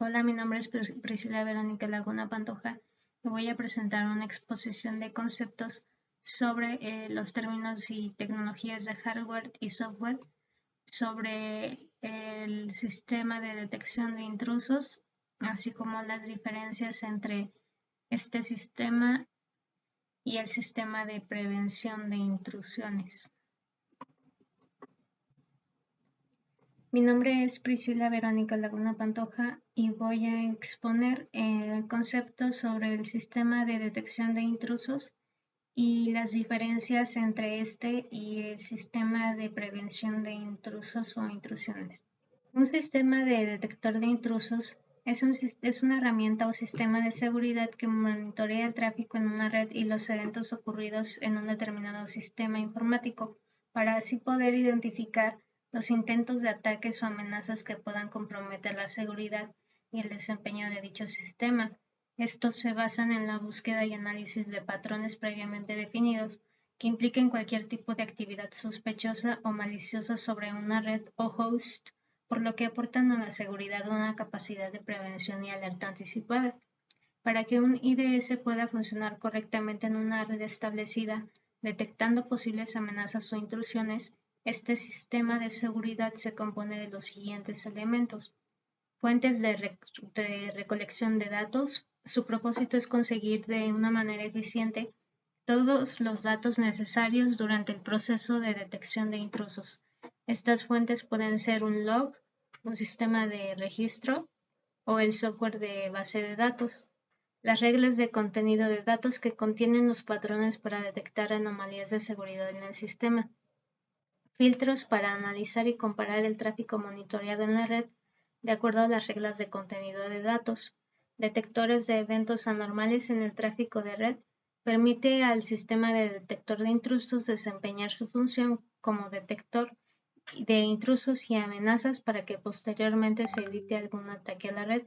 Hola, mi nombre es Priscila Verónica Laguna Pantoja y voy a presentar una exposición de conceptos sobre los términos y tecnologías de hardware y software, sobre el sistema de detección de intrusos, así como las diferencias entre este sistema y el sistema de prevención de intrusiones. Mi nombre es Priscila Verónica Laguna Pantoja y voy a exponer el concepto sobre el sistema de detección de intrusos y las diferencias entre este y el sistema de prevención de intrusos o intrusiones. Un sistema de detector de intrusos es una herramienta o sistema de seguridad que monitorea el tráfico en una red y los eventos ocurridos en un determinado sistema informático para así poder identificar los intentos de ataques o amenazas que puedan comprometer la seguridad y el desempeño de dicho sistema. Estos se basan en la búsqueda y análisis de patrones previamente definidos que impliquen cualquier tipo de actividad sospechosa o maliciosa sobre una red o host, por lo que aportan a la seguridad una capacidad de prevención y alerta anticipada. Para que un IDS pueda funcionar correctamente en una red establecida, detectando posibles amenazas o intrusiones, este sistema de seguridad se compone de los siguientes elementos. Fuentes de recolección de datos. Su propósito es conseguir de una manera eficiente todos los datos necesarios durante el proceso de detección de intrusos. Estas fuentes pueden ser un log, un sistema de registro o el software de base de datos. Las reglas de contenido de datos que contienen los patrones para detectar anomalías de seguridad en el sistema. Filtros para analizar y comparar el tráfico monitoreado en la red de acuerdo a las reglas de contenido de datos. Detectores de eventos anormales en el tráfico de red permite al sistema de detector de intrusos desempeñar su función como detector de intrusos y amenazas para que posteriormente se evite algún ataque a la red.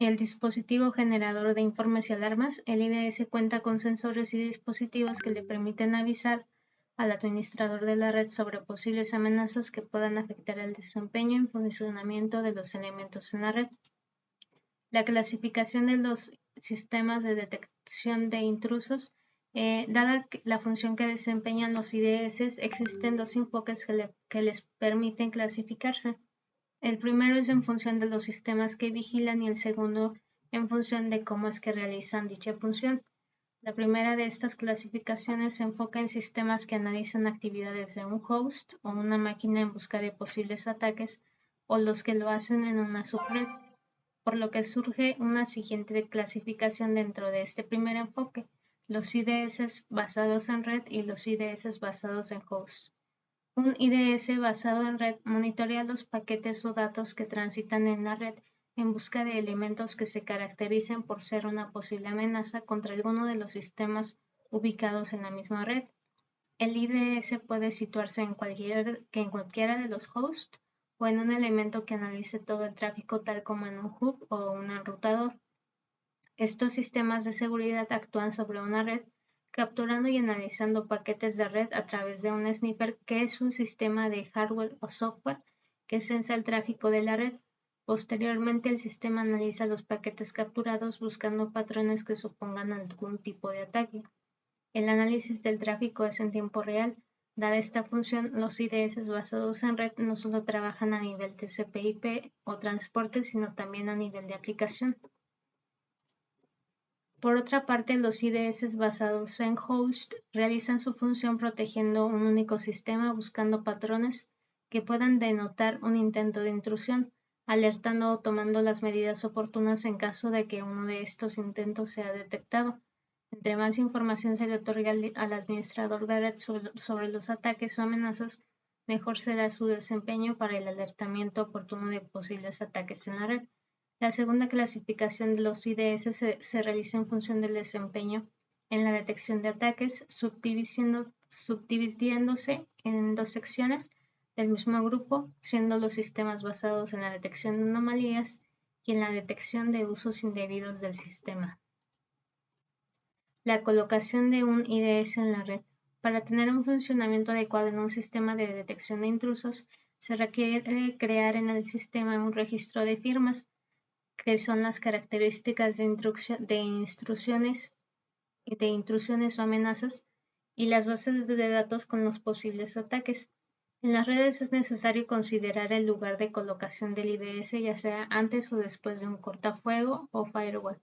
El dispositivo generador de informes y alarmas, el IDS cuenta con sensores y dispositivos que le permiten avisar al administrador de la red sobre posibles amenazas que puedan afectar el desempeño y funcionamiento de los elementos en la red. La clasificación de los sistemas de detección de intrusos, dada la función que desempeñan los IDS, existen dos enfoques que les permiten clasificarse. El primero es en función de los sistemas que vigilan y el segundo en función de cómo es que realizan dicha función. La primera de estas clasificaciones se enfoca en sistemas que analizan actividades de un host o una máquina en busca de posibles ataques o los que lo hacen en una subred, por lo que surge una siguiente clasificación dentro de este primer enfoque, los IDS basados en red y los IDS basados en host. Un IDS basado en red monitorea los paquetes o datos que transitan en la red en busca de elementos que se caractericen por ser una posible amenaza contra alguno de los sistemas ubicados en la misma red. El IDS puede situarse en cualquiera de los hosts o en un elemento que analice todo el tráfico tal como en un hub o un enrutador. Estos sistemas de seguridad actúan sobre una red capturando y analizando paquetes de red a través de un sniffer, que es un sistema de hardware o software que censa el tráfico de la red. Posteriormente, el sistema analiza los paquetes capturados buscando patrones que supongan algún tipo de ataque. El análisis del tráfico es en tiempo real. Dada esta función, los IDS basados en red no solo trabajan a nivel TCP/IP o transporte, sino también a nivel de aplicación. Por otra parte, los IDS basados en host realizan su función protegiendo un único sistema buscando patrones que puedan denotar un intento de intrusión, alertando o tomando las medidas oportunas en caso de que uno de estos intentos sea detectado. Entre más información se le otorgue al administrador de red sobre los ataques o amenazas, mejor será su desempeño para el alertamiento oportuno de posibles ataques en la red. La segunda clasificación de los IDS se realiza en función del desempeño en la detección de ataques, subdividiéndose en dos secciones del mismo grupo, siendo los sistemas basados en la detección de anomalías y en la detección de usos indebidos del sistema. La colocación de un IDS en la red. Para tener un funcionamiento adecuado en un sistema de detección de intrusos, se requiere crear en el sistema un registro de firmas. que son las características de intrusiones o amenazas, y las bases de datos con los posibles ataques. En las redes es necesario considerar el lugar de colocación del IDS, ya sea antes o después de un cortafuego o firewall.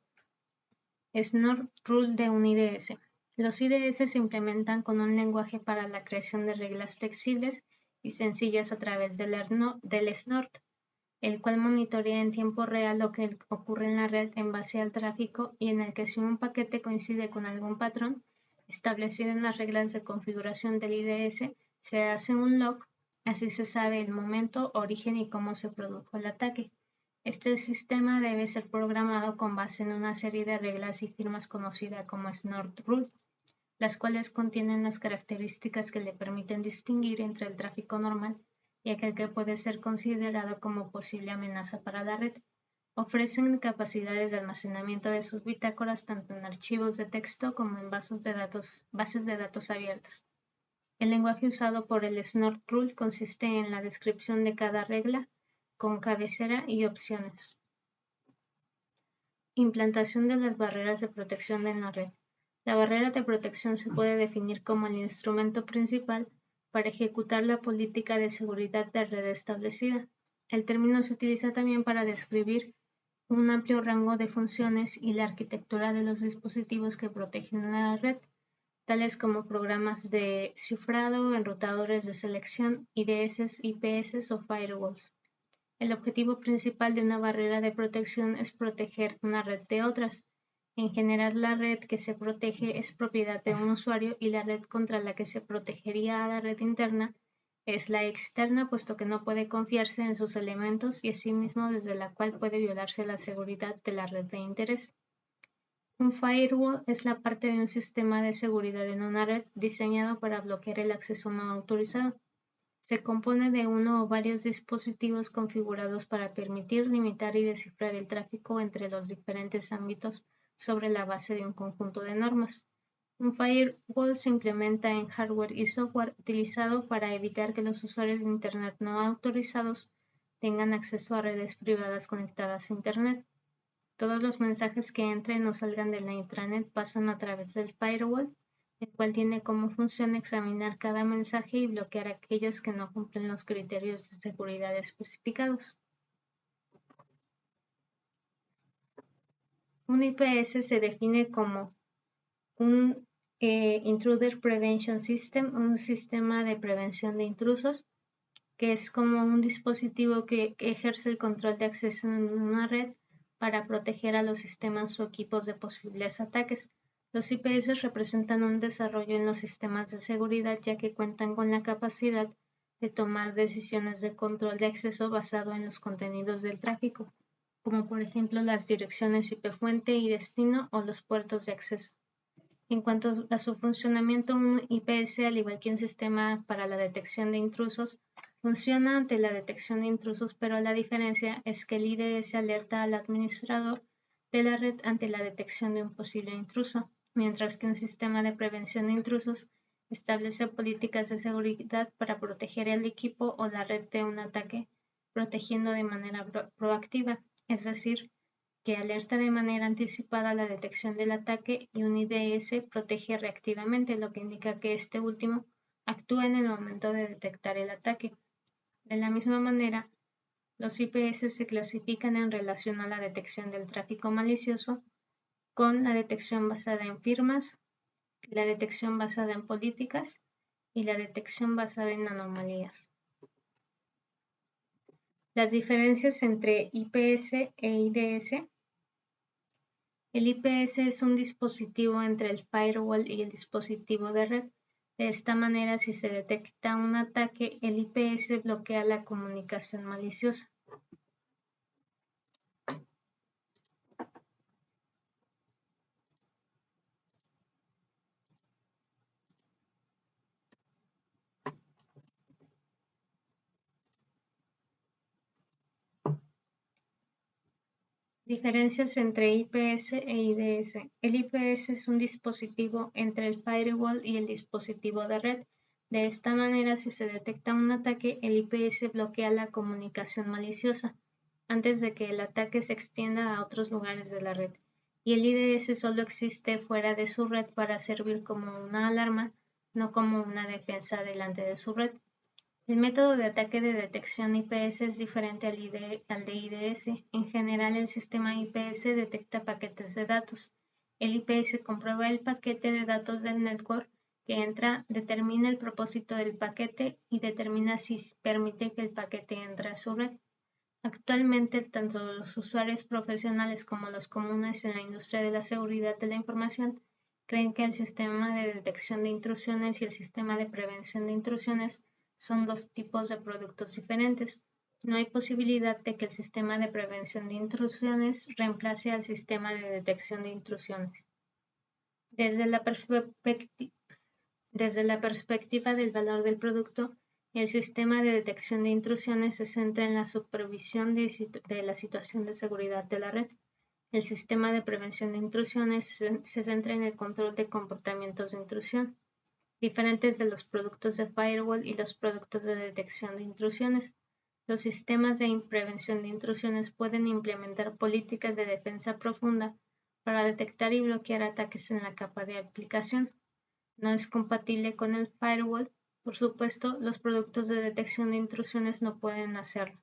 Snort Rule de un IDS. Los IDS se implementan con un lenguaje para la creación de reglas flexibles y sencillas a través del Snort, el cual monitorea en tiempo real lo que ocurre en la red en base al tráfico y en el que si un paquete coincide con algún patrón establecido en las reglas de configuración del IDS, se hace un log, así se sabe el momento, origen y cómo se produjo el ataque. Este sistema debe ser programado con base en una serie de reglas y firmas conocida como Snort Rule, las cuales contienen las características que le permiten distinguir entre el tráfico normal y aquel que puede ser considerado como posible amenaza para la red. Ofrecen capacidades de almacenamiento de sus bitácoras tanto en archivos de texto como en bases de datos abiertas. El lenguaje usado por el Snort Rule consiste en la descripción de cada regla con cabecera y opciones. Implantación de las barreras de protección en la red. La barrera de protección se puede definir como el instrumento principal para ejecutar la política de seguridad de red establecida. El término se utiliza también para describir un amplio rango de funciones y la arquitectura de los dispositivos que protegen la red, tales como programas de cifrado, enrutadores de selección, IDS, IPS o firewalls. El objetivo principal de una barrera de protección es proteger una red de otras. En general, la red que se protege es propiedad de un usuario y la red contra la que se protegería a la red interna es la externa, puesto que no puede confiarse en sus elementos y asimismo desde la cual puede violarse la seguridad de la red de interés. Un firewall es la parte de un sistema de seguridad en una red diseñado para bloquear el acceso no autorizado. Se compone de uno o varios dispositivos configurados para permitir, limitar y descifrar el tráfico entre los diferentes ámbitos sobre la base de un conjunto de normas. Un firewall se implementa en hardware y software utilizado para evitar que los usuarios de Internet no autorizados tengan acceso a redes privadas conectadas a Internet. Todos los mensajes que entren o salgan de la intranet pasan a través del firewall, el cual tiene como función examinar cada mensaje y bloquear aquellos que no cumplen los criterios de seguridad especificados. Un IPS se define como un Intruder Prevention System, un sistema de prevención de intrusos, que es como un dispositivo que ejerce el control de acceso en una red para proteger a los sistemas o equipos de posibles ataques. Los IPS representan un desarrollo en los sistemas de seguridad ya que cuentan con la capacidad de tomar decisiones de control de acceso basado en los contenidos del tráfico, como por ejemplo las direcciones IP fuente y destino o los puertos de acceso. En cuanto a su funcionamiento, un IPS, al igual que un sistema para la detección de intrusos, funciona ante la detección de intrusos, pero la diferencia es que el IDS alerta al administrador de la red ante la detección de un posible intruso, mientras que un sistema de prevención de intrusos establece políticas de seguridad para proteger el equipo o la red de un ataque, protegiendo de manera proactiva, es decir, que alerta de manera anticipada la detección del ataque y un IDS protege reactivamente, lo que indica que este último actúa en el momento de detectar el ataque. De la misma manera, los IPS se clasifican en relación a la detección del tráfico malicioso con la detección basada en firmas, la detección basada en políticas y la detección basada en anomalías. Las diferencias entre IPS e IDS. El IPS es un dispositivo entre el firewall y el dispositivo de red. De esta manera, si se detecta un ataque, el IPS bloquea la comunicación maliciosa. Diferencias entre IPS e IDS. El IPS es un dispositivo entre el firewall y el dispositivo de red. De esta manera, si se detecta un ataque, el IPS bloquea la comunicación maliciosa. antes de que el ataque se extienda a otros lugares de la red, y el IDS solo existe fuera de su red para servir como una alarma, no como una defensa delante de su red. El método de ataque de detección IPS es diferente al de IDS. En general, el sistema IPS detecta paquetes de datos. El IPS comprueba el paquete de datos del network que entra, determina el propósito del paquete y determina si permite que el paquete entre a su red. Actualmente, tanto los usuarios profesionales como los comunes en la industria de la seguridad de la información creen que el sistema de detección de intrusiones y el sistema de prevención de intrusiones son dos tipos de productos diferentes. No hay posibilidad de que el sistema de prevención de intrusiones reemplace al sistema de detección de intrusiones. Desde la perspectiva del valor del producto, el sistema de detección de intrusiones se centra en la supervisión de la situación de seguridad de la red. El sistema de prevención de intrusiones se centra en el control de comportamientos de intrusión, diferentes de los productos de firewall y los productos de detección de intrusiones. Los sistemas de prevención de intrusiones pueden implementar políticas de defensa profunda para detectar y bloquear ataques en la capa de aplicación. No es compatible con el firewall. Por supuesto, los productos de detección de intrusiones no pueden hacerlo.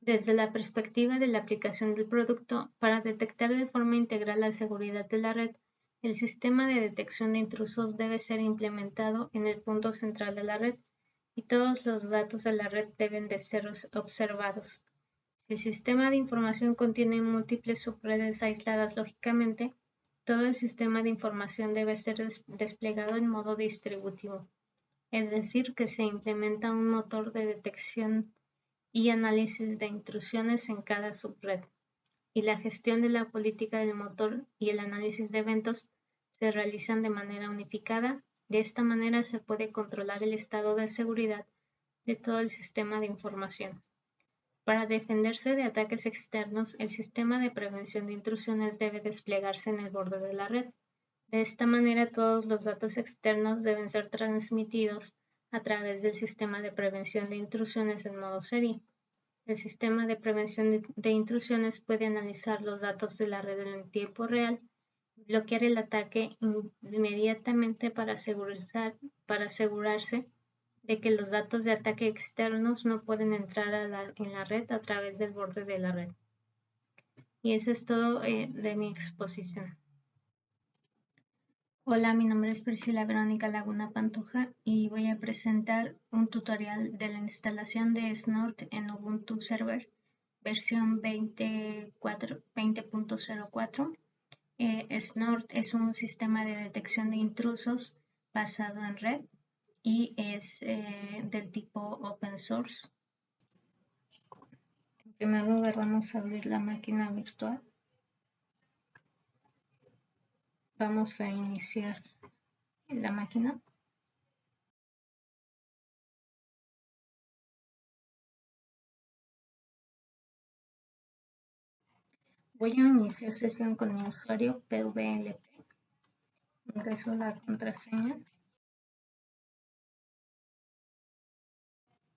Desde la perspectiva de la aplicación del producto, para detectar de forma integral la seguridad de la red, el sistema de detección de intrusos debe ser implementado en el punto central de la red y todos los datos de la red deben de ser observados. Si el sistema de información contiene múltiples subredes aisladas lógicamente, todo el sistema de información debe ser desplegado en modo distributivo, es decir, que se implementa un motor de detección y análisis de intrusiones en cada subred, y la gestión de la política del motor y el análisis de eventos se realizan de manera unificada. De esta manera se puede controlar el estado de seguridad de todo el sistema de información. Para defenderse de ataques externos, el sistema de prevención de intrusiones debe desplegarse en el borde de la red. De esta manera, todos los datos externos deben ser transmitidos a través del sistema de prevención de intrusiones en modo serie. El sistema de prevención de intrusiones puede analizar los datos de la red en tiempo real, bloquear el ataque inmediatamente para asegurarse de que los datos de ataque externos no pueden entrar en la red a través del borde de la red. Y eso es todo de mi exposición. Hola, mi nombre es Priscila Verónica Laguna Pantoja y voy a presentar un tutorial de la instalación de Snort en Ubuntu Server versión 20.04. Snort es un sistema de detección de intrusos basado en red y es del tipo open source. En primer lugar vamos a abrir la máquina virtual. Vamos a iniciar la máquina. Voy a iniciar sesión con mi usuario PVLP. Ingreso la contraseña.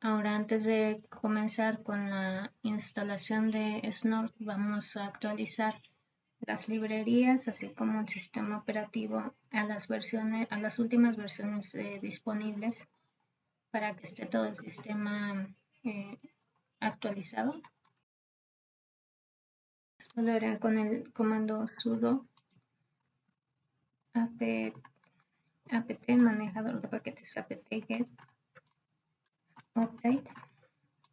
Ahora, antes de comenzar con la instalación de Snort, vamos a actualizar las librerías, así como el sistema operativo a las últimas versiones disponibles para que esté todo el sistema actualizado. Esto lo haré con el comando sudo apt manejador de paquetes apt-get update,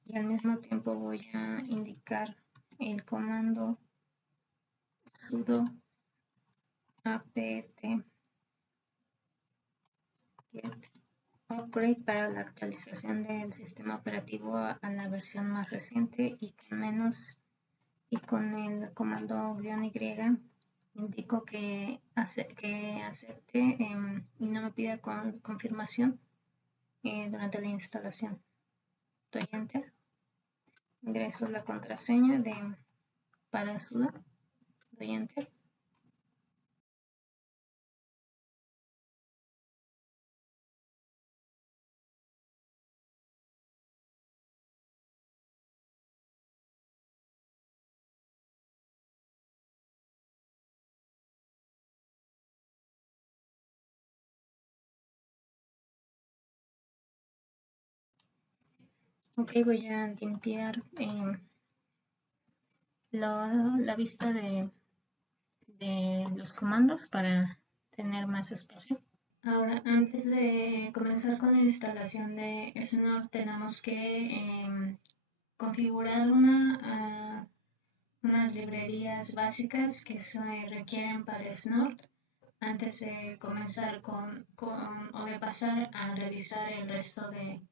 y al mismo tiempo voy a indicar el comando sudo apt-get upgrade para la actualización del sistema operativo a la versión más reciente, y con el comando -y indico que acepte y no me pida confirmación durante la instalación. Doy enter, ingreso la contraseña para sudo, doy enter. Ok, voy a limpiar la vista de los comandos para tener más espacio. Ahora, antes de comenzar con la instalación de Snort, tenemos que configurar unas librerías básicas que se requieren para Snort antes de comenzar o de pasar a realizar el resto de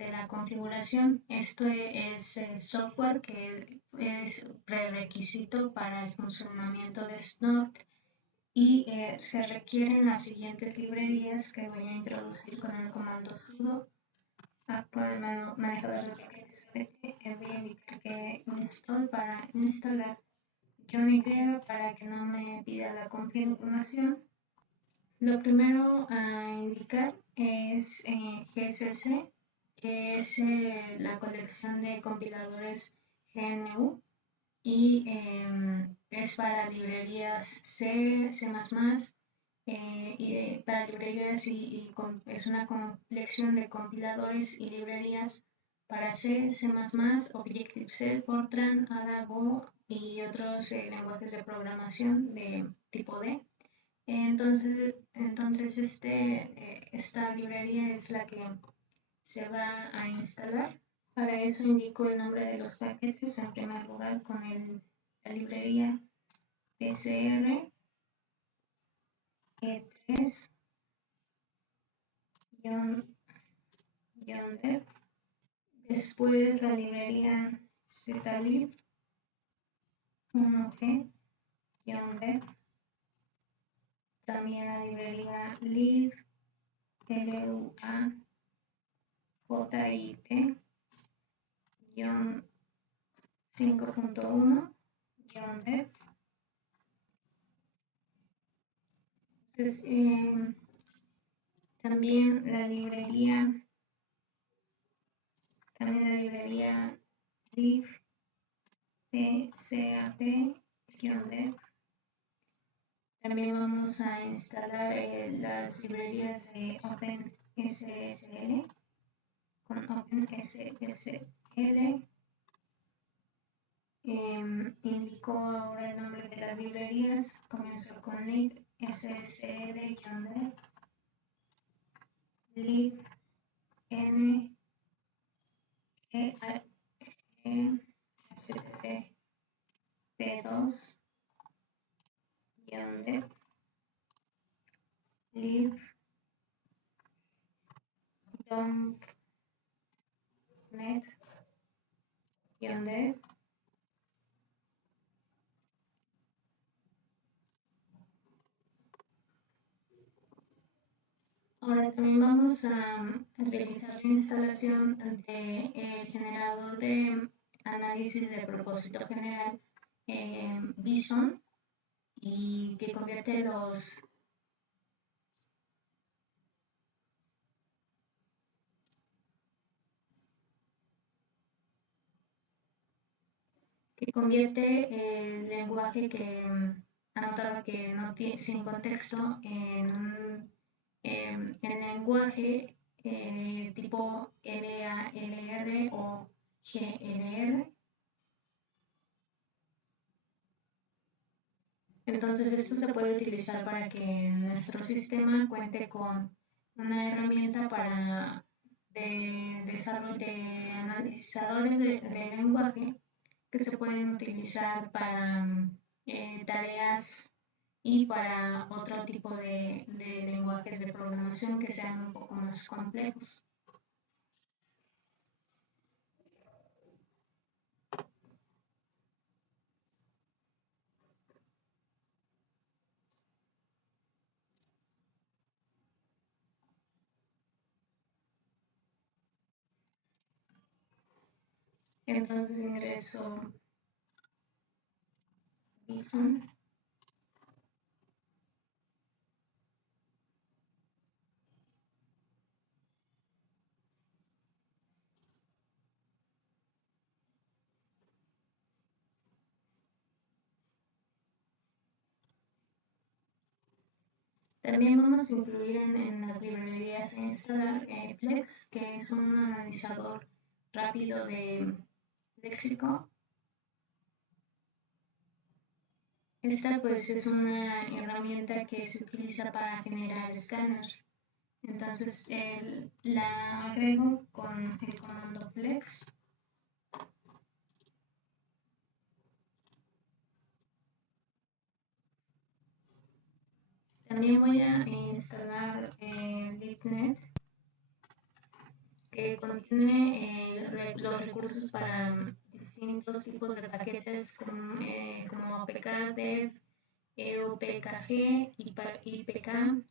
la configuración. Esto es software que es prerequisito para el funcionamiento de Snort y se requieren las siguientes librerías que voy a introducir con el comando sudo con el manejador de paquetes. Voy a indicar que install para instalar -y para que no me pida la confirmación. Lo primero a indicar es GCC, que es la colección de compiladores GNU y es para librerías C, C++, para librerías es una colección de compiladores y librerías para C, C++, Objective-C, Fortran, Ada, Go y otros lenguajes de programación de tipo D. Entonces esta librería es la que se va a instalar. Para eso indico el nombre de los paquetes en primer lugar con la librería pcr e3-dev. Después la librería zlib 1g-dev. También la librería lib luajit-5.1-dev. También la librería lib pcap-dev. También vamos a instalar las librerías de OpenSSL con OpenSSL. Indico ahora el nombre de las librerías. Comienzo con lib ssl-dev, lib n http://p2-dev, lib dump-net-dev. Ahora también vamos a realizar la instalación del generador de análisis de propósito general Bison y que convierte el lenguaje que ha notado que no tiene sin contexto en lenguaje tipo LALR o GLR. Entonces esto se puede utilizar para que nuestro sistema cuente con una herramienta de desarrollo de analizadores de lenguaje que se pueden utilizar para tareas y para otro tipo de lenguajes de programación que sean un poco más complejos. Entonces ingreso Bison. También vamos a incluir en las librerías de instalar Flex, que es un analizador rápido de léxico. Esta pues es una herramienta que se utiliza para generar escáneres. Entonces la agrego con el comando flex. También voy a instalar LibNet, que contiene los recursos para distintos tipos de paquetes como APK, DEV, EUPKG, IPK,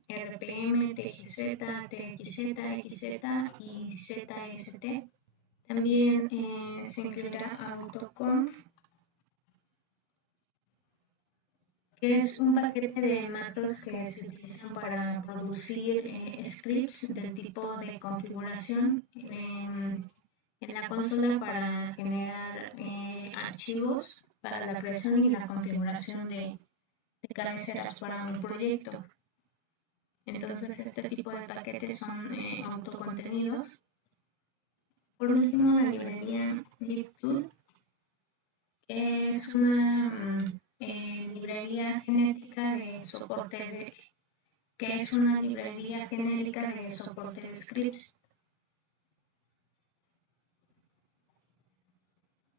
RPM, TGZ, TXZ, XZ y ZST. También se incluirá AutoConf, que es un paquete de macros que se utilizan para producir scripts del tipo de configuración en la consola para generar archivos para la creación y la configuración de cabeceras para un proyecto. Entonces, este tipo de paquetes son autocontenidos. Por último, la librería libtool, que es una librería genética de soporte que es una librería genérica de soporte de scripts.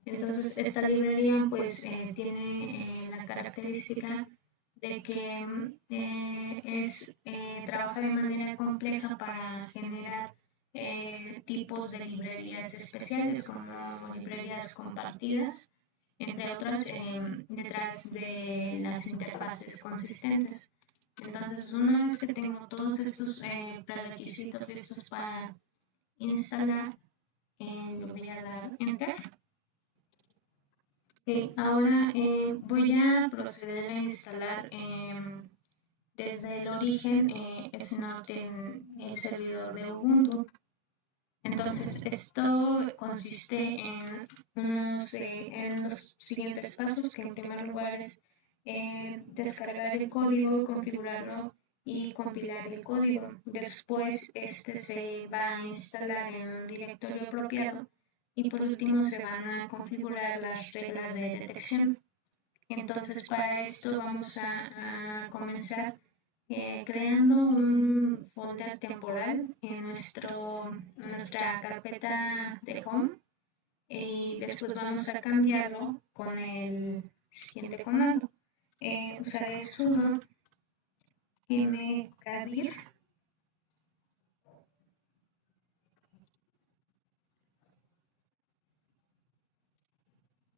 Entonces, esta librería pues tiene la característica de que trabaja de manera compleja para generar tipos de librerías especiales como librerías compartidas, entre otras, detrás de las interfaces consistentes. Entonces, una vez que tengo todos estos prerequisitos listos para instalar, le voy a dar Enter. Ahora voy a proceder a instalar desde el origen Snort en el servidor de Ubuntu. Entonces, esto consiste en los siguientes pasos, que en primer lugar es descargar el código, configurarlo y compilar el código. Después, este se va a instalar en un directorio apropiado y por último se van a configurar las reglas de detección. Entonces, para esto vamos a comenzar creando un folder temporal en nuestra carpeta de home y después vamos a cambiarlo con el siguiente comando. Usaré sudo mkdir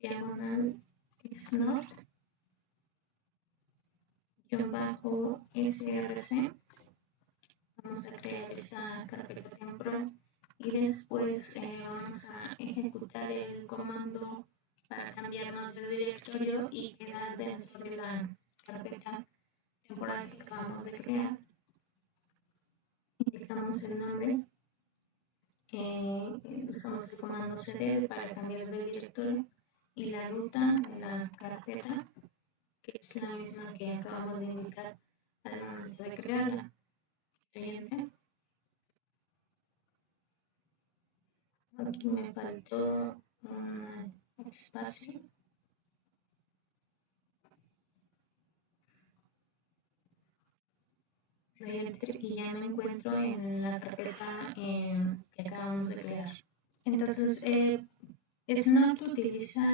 diagonal snort -src. Vamos a crear esta carpeta temporal y después vamos a ejecutar el comando para cambiarnos de directorio y quedar dentro de la carpeta temporal que acabamos de crear. Indicamos el nombre, usamos el comando cd para cambiar de directorio y la ruta de la carpeta, que es la misma que acabamos de indicar al momento de crearla. Siguiente. Aquí me faltó un espacio. Y ya me encuentro en la carpeta que acabamos de crear. Entonces, Snort utiliza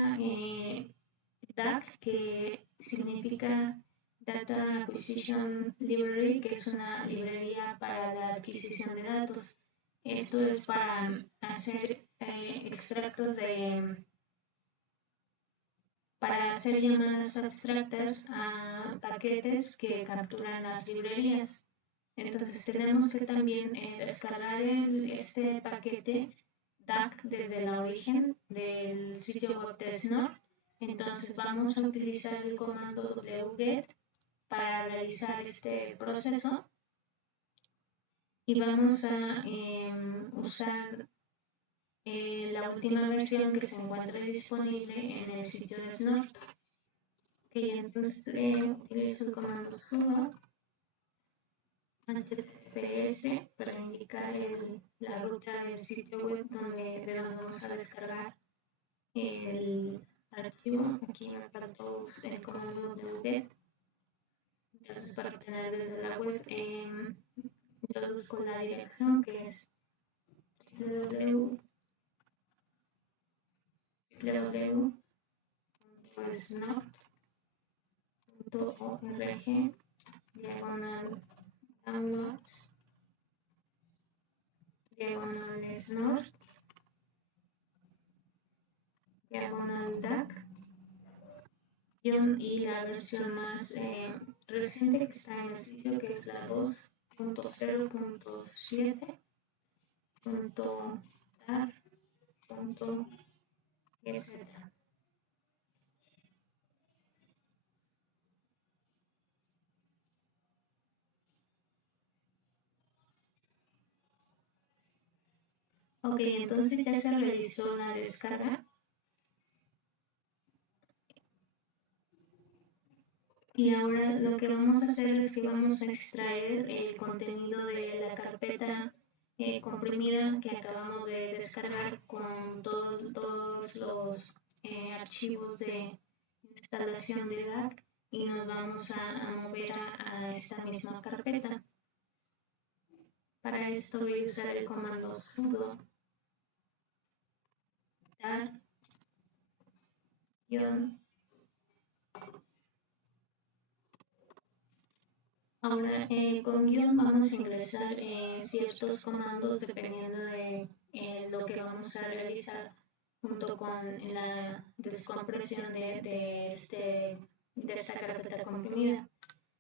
DAC, que significa Data Acquisition Library, que es una librería para la adquisición de datos. Esto es para hacer extractos para hacer llamadas abstractas a paquetes que capturan las librerías. Entonces tenemos que también descargar este paquete DAC desde el origen del sitio web de Snort. Entonces vamos a utilizar el comando wget para realizar este proceso y vamos a usar la última versión que se encuentra disponible en el sitio de Snort. Entonces utilizo el comando sudo HTTPS para indicar la ruta del sitio web de donde vamos a descargar el archivo. Aquí me faltó el comando wget. Entonces, para obtener desde la web, introduzco la dirección que es www.snort.org /downloads /snort /dac y la versión más reciente que está en el sitio, que es la 2.0.7.tar.gz. Ok, entonces ya se realizó la descarga. Y ahora lo que vamos a hacer es que vamos a extraer el contenido de la carpeta comprimida que acabamos de descargar con todos los archivos de instalación de DAC, y nos vamos a mover a esta misma carpeta. Para esto voy a usar el comando sudo dar _ Ahora, con guión vamos a ingresar ciertos comandos dependiendo de lo que vamos a realizar junto con la descompresión de esta carpeta comprimida.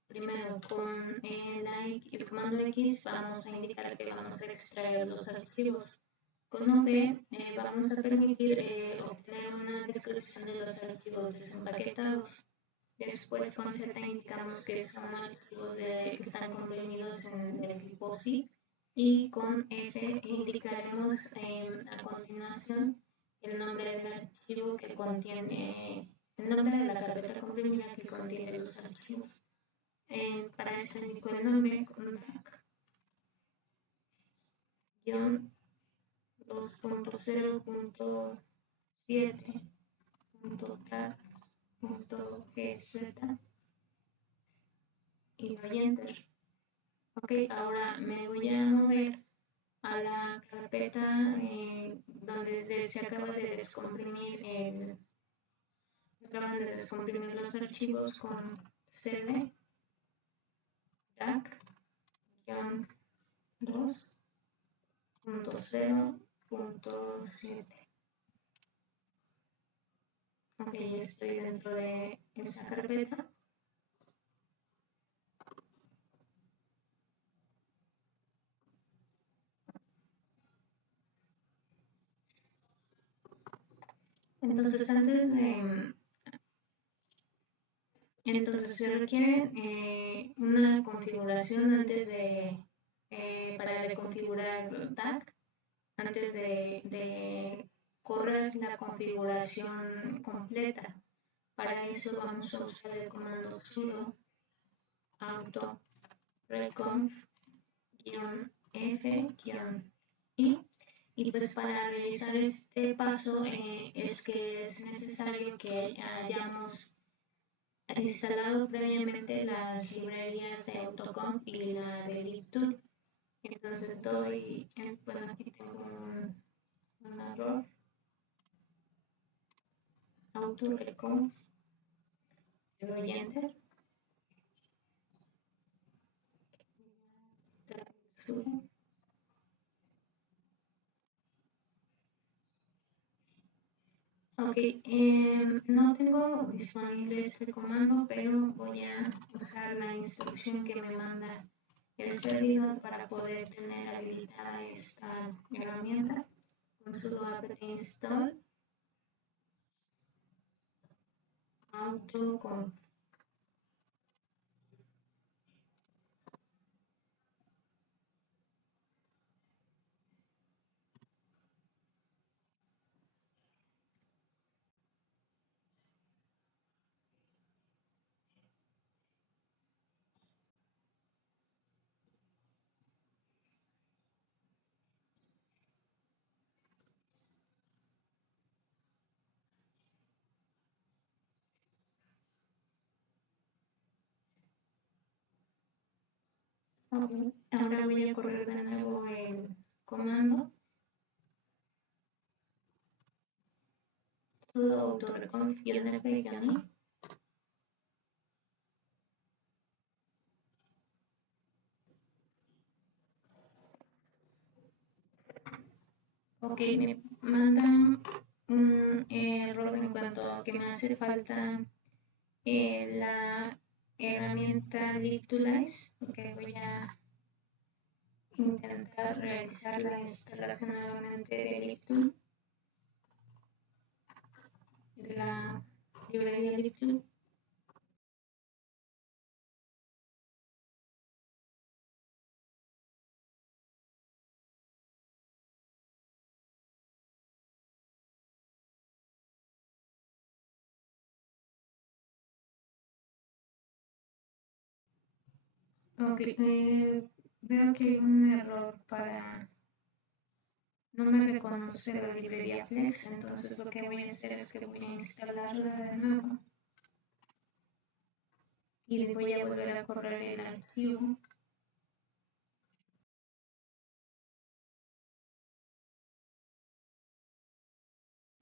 Primero, con el comando X vamos a indicar que vamos a extraer los archivos. Con V vamos a permitir obtener una descripción de los archivos desempaquetados. Después con Z indicamos que son archivos que están comprimidos del tipo zip, y con F indicaremos a continuación el nombre del archivo que contiene, el nombre de la carpeta comprimida que contiene los archivos. Para esto indico el nombre con DAC _2.0.7.tar.gz y doy enter. Ok, ahora me voy a mover a la carpeta donde se acaban de descomprimir los archivos con cd dac -2.0.7. Ok, estoy dentro de esa carpeta. Entonces se requiere una configuración para reconfigurar DAC, antes de correr la configuración completa. Para eso vamos a usar el comando sudo auto reconf -f-i. Y pues para realizar este paso es que es necesario que hayamos instalado previamente las librerías de autoconf y la de libtool. Entonces doy, bueno, aquí tengo un error, auto-reconf, le doy enter, sudo. Ok, no tengo disponible este comando, pero voy a usar la instrucción que me manda el servidor para poder tener habilitada esta herramienta con sudo apt install autoconf. Ahora voy a correr de nuevo el comando. Sudo autoreconf-f-. Ok, me manda un error en cuanto a que me hace falta la herramienta Liptolize. Ok, voy a intentar realizar la instalación nuevamente de Liptool, de la librería Liptool. Ok, veo que hay un error para... No me reconoce la librería Flex, entonces lo que voy a hacer es que voy a instalarla de nuevo y voy a volver a correr el archivo.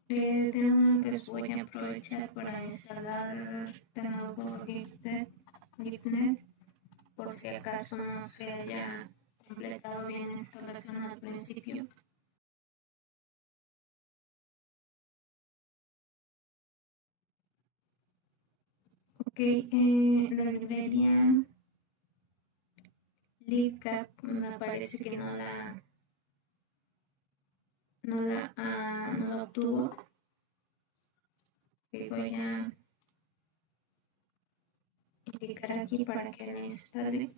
De nuevo, pues voy a aprovechar para instalar de nuevo GitNet, porque acaso no se haya completado bien la instalación al principio. Ok, la librería libcap me parece que no la obtuvo. Okay, voy a clicar aquí para que la instale.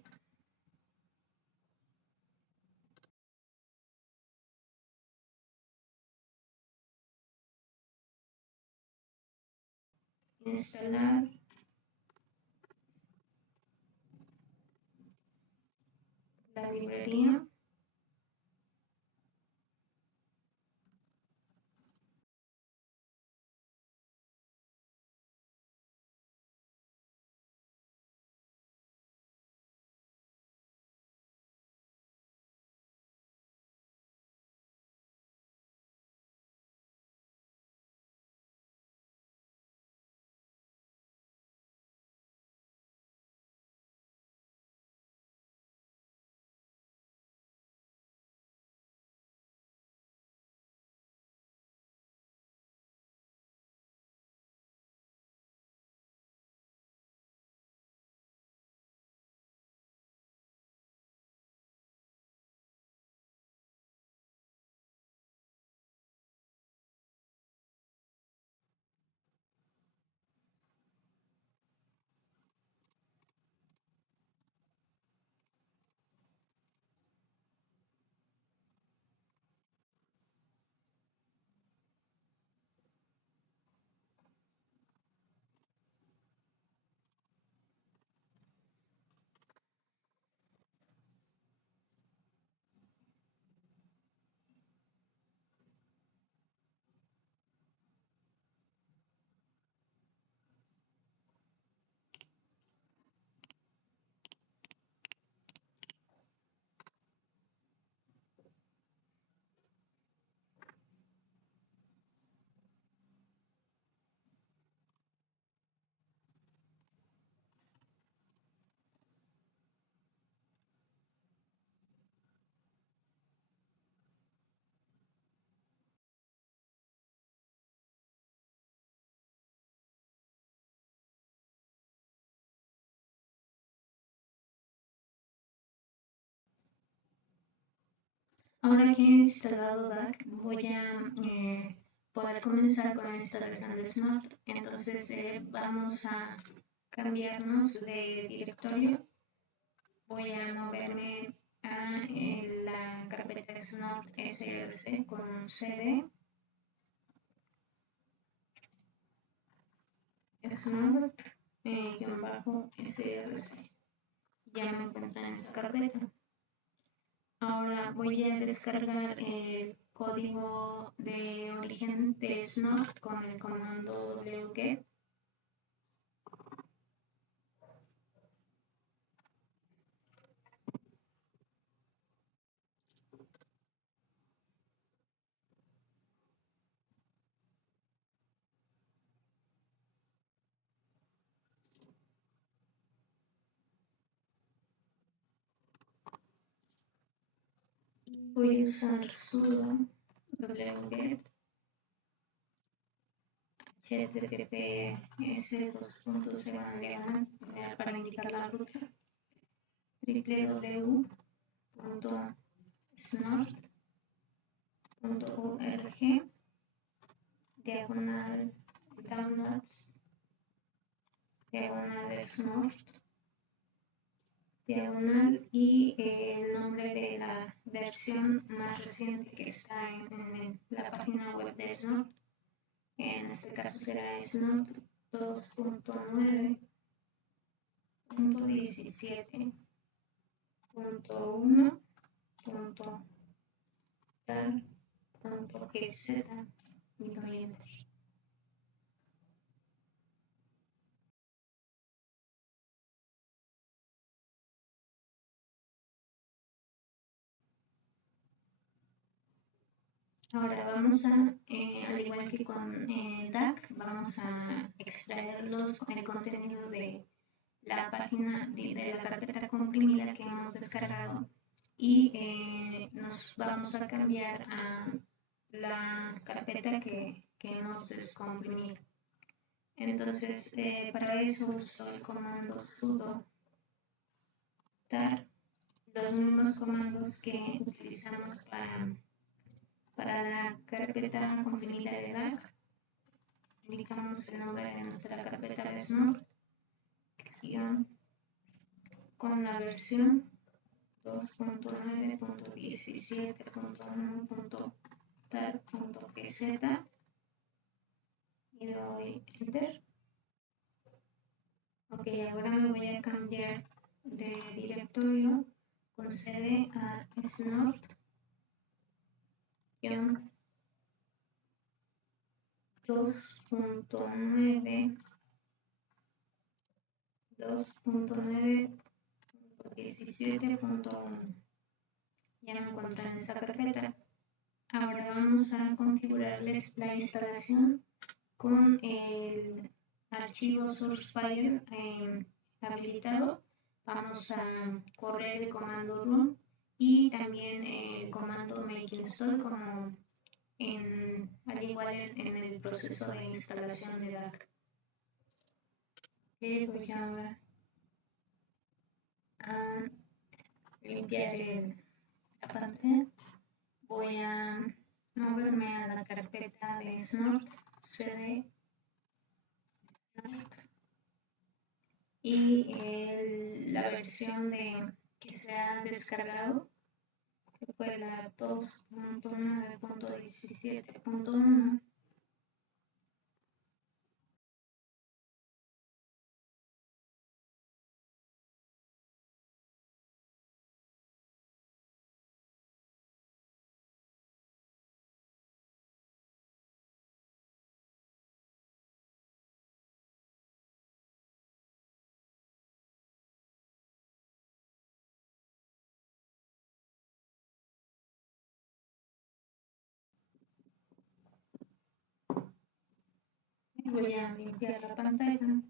Instalar la librería. Ahora que he instalado DAC, voy a poder comenzar con la instalación de Smart. Entonces vamos a cambiarnos de directorio. Voy a moverme a la carpeta Smart SRC con CD. Smart SRC. Ya me encuentro en esta carpeta. Ahora voy a descargar el código de origen de Snort con el comando wget. voy a usar sudo wget https para indicar la ruta www.snort.org /downloads /snort y el nombre de la versión más reciente que está en la página web de Snort. En este caso será Snort 2.9.17.1.tar.gz y doy enter. Ahora vamos a, al igual que con DAC, vamos a extraer el contenido de la página de la carpeta comprimida que hemos descargado y nos vamos a cambiar a la carpeta que hemos descomprimido. Entonces, para eso uso el comando sudo tar, los mismos comandos que utilizamos para la carpeta comprimida de DAC. Indicamos el nombre de nuestra carpeta de Snort con la versión 2.9.17.1.tar.gz y doy enter. Ok, ahora me voy a cambiar de directorio con sede a Snort 2.9.17.1. Ya me encuentro en esta carpeta. Ahora vamos a configurarles la instalación con el archivo SourceFire habilitado. Vamos a correr el comando run y también el comando make install como al igual en el proceso de instalación de DAC. Voy ahora a limpiar la pantalla. Voy a moverme a la carpeta de Snort, cd y la versión que se ha descargado, que fue la 2.9.17.1. Voy a limpiar la pantalla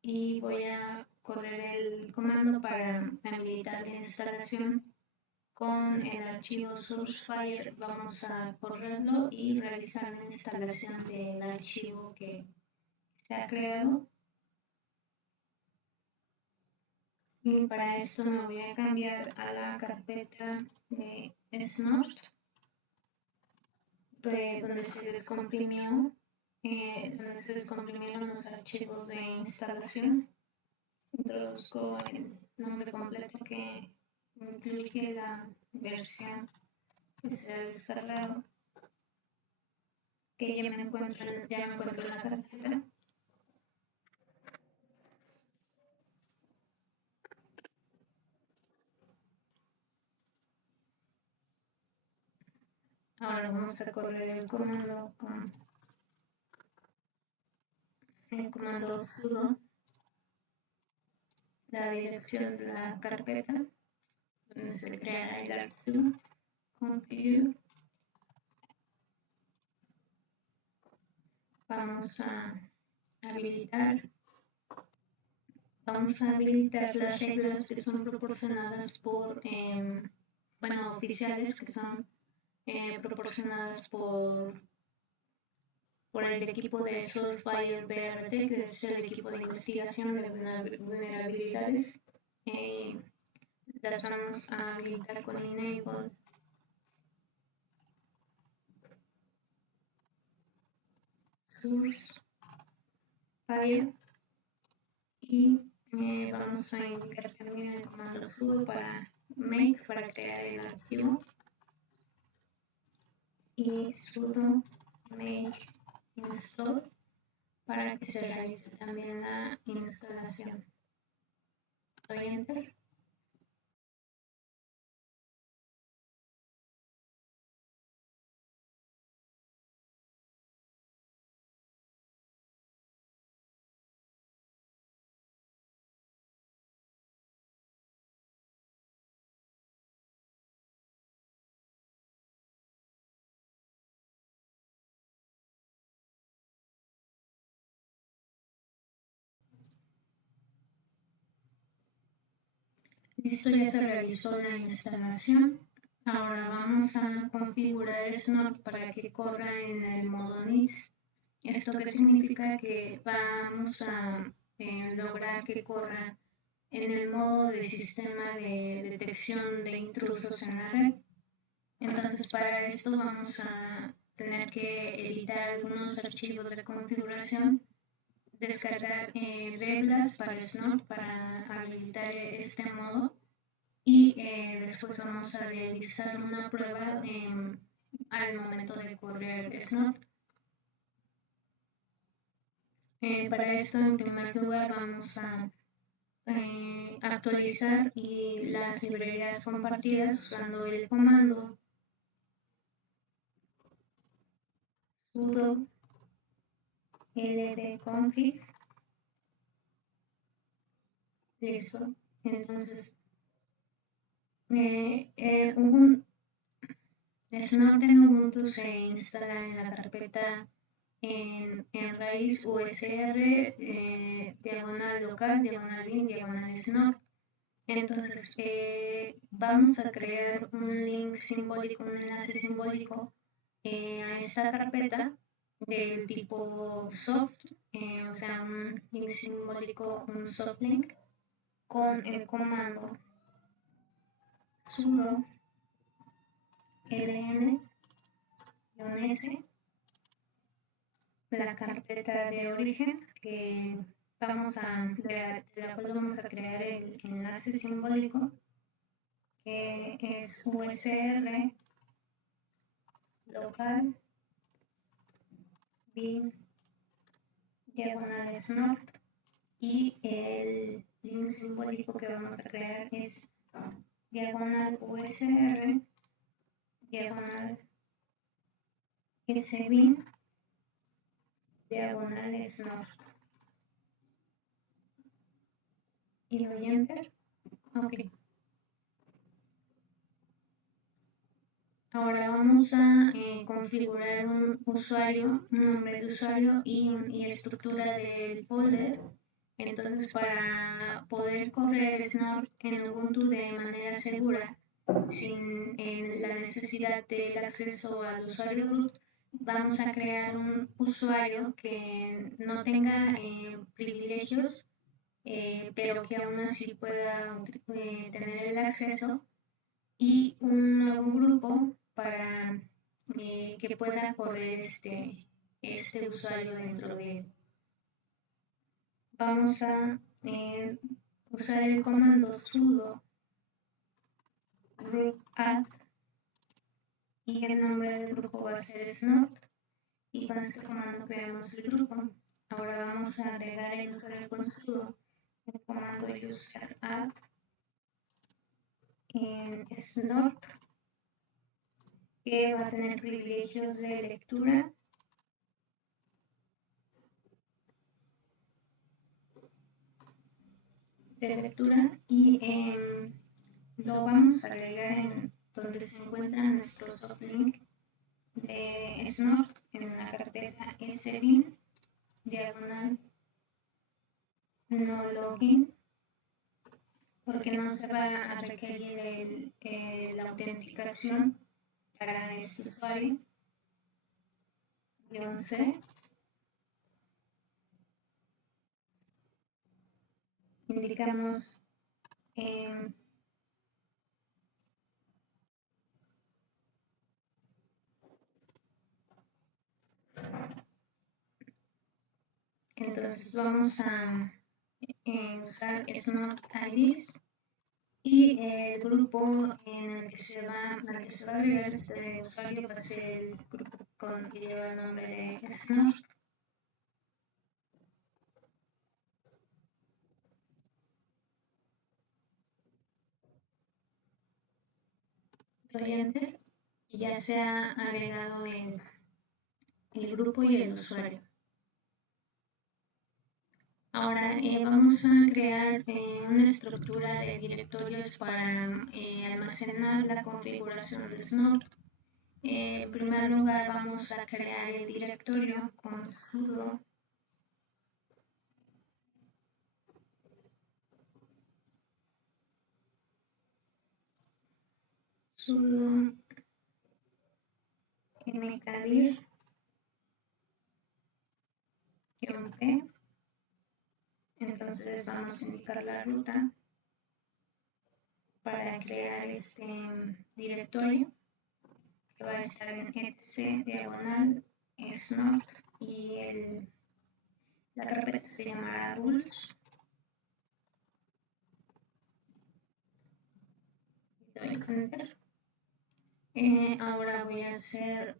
y voy a correr el comando para habilitar la instalación con el archivo SourceFire. Vamos a correrlo y realizar la instalación del archivo que se ha creado. Y para esto me voy a cambiar a la carpeta de Snort, donde se descomprimieron los archivos de instalación. Introduzco el nombre completo que incluye la versión que se ha descargado, que ya me encuentro en la carpeta. Ahora vamos a correr el comando con el comando sudo, la dirección de la carpeta donde se creará el archivo, configure. Vamos a habilitar las reglas que son proporcionadas por oficiales que son proporcionadas por el equipo de Surfire BRT, que es el equipo de investigación de vulnerabilidades. Las vamos a habilitar con Enable. Source Fire y vamos a indicar también el comando sudo para make, para crear el archivo, y sudo make install para que se realice también la instalación. Doy enter. Listo, ya se realizó la instalación. Ahora vamos a configurar Snort para que corra en el modo NIST. ¿Esto qué significa? Que vamos a lograr que corra en el modo de sistema de detección de intrusos en la red. Entonces, para esto vamos a tener que editar algunos archivos de configuración, descargar reglas para Snort para habilitar este modo, y después vamos a realizar una prueba al momento de correr Snort. Para esto, en primer lugar, vamos a actualizar las librerías compartidas usando el comando sudo ldconfig. Listo. Entonces, Snort en Ubuntu se instala en la carpeta en raíz usr diagonal local, diagonal bin, diagonal Snort. Entonces, vamos a crear un link simbólico, un enlace simbólico a esta carpeta del tipo soft, o sea, un link simbólico, un soft link, con el comando sudo ln-s, la carpeta de origen de la cual vamos a crear el enlace simbólico, que es usr local bin diagonal snort, y el link simbólico que vamos a crear es diagonal usr diagonal sbin diagonal snort, y doy enter. Ok. Ahora vamos a configurar un usuario, un nombre de usuario y estructura del folder. Entonces, para poder correr Snort en Ubuntu de manera segura, sin la necesidad del acceso al usuario root, vamos a crear un usuario que no tenga privilegios, pero que aún así pueda tener el acceso, y un nuevo grupo para que pueda correr este usuario dentro de él. Vamos a usar el comando sudo group add, y el nombre del grupo va a ser snort, y con este comando creamos el grupo. Ahora vamos a agregar el usuario con sudo, el comando user add en snort, que va a tener privilegios de lectura y lo vamos a agregar en donde se encuentra nuestro softlink de Snort, en la carpeta sbin diagonal no login porque no se va a requerir la autenticación para este usuario. -C. Indicamos entonces vamos a usar Snort IDs y el grupo en el que se va a agregar este usuario va a ser el grupo que lleva el nombre de Snort. Doy Enter y ya se ha agregado el grupo y el usuario. Ahora vamos a crear una estructura de directorios para almacenar la configuración de Snort. En primer lugar vamos a crear el directorio con sudo mkdir -p. Entonces vamos a indicar la ruta para crear este directorio que va a estar en etc diagonal snort y la carpeta se llamará rules. Doy enter. Ahora voy a hacer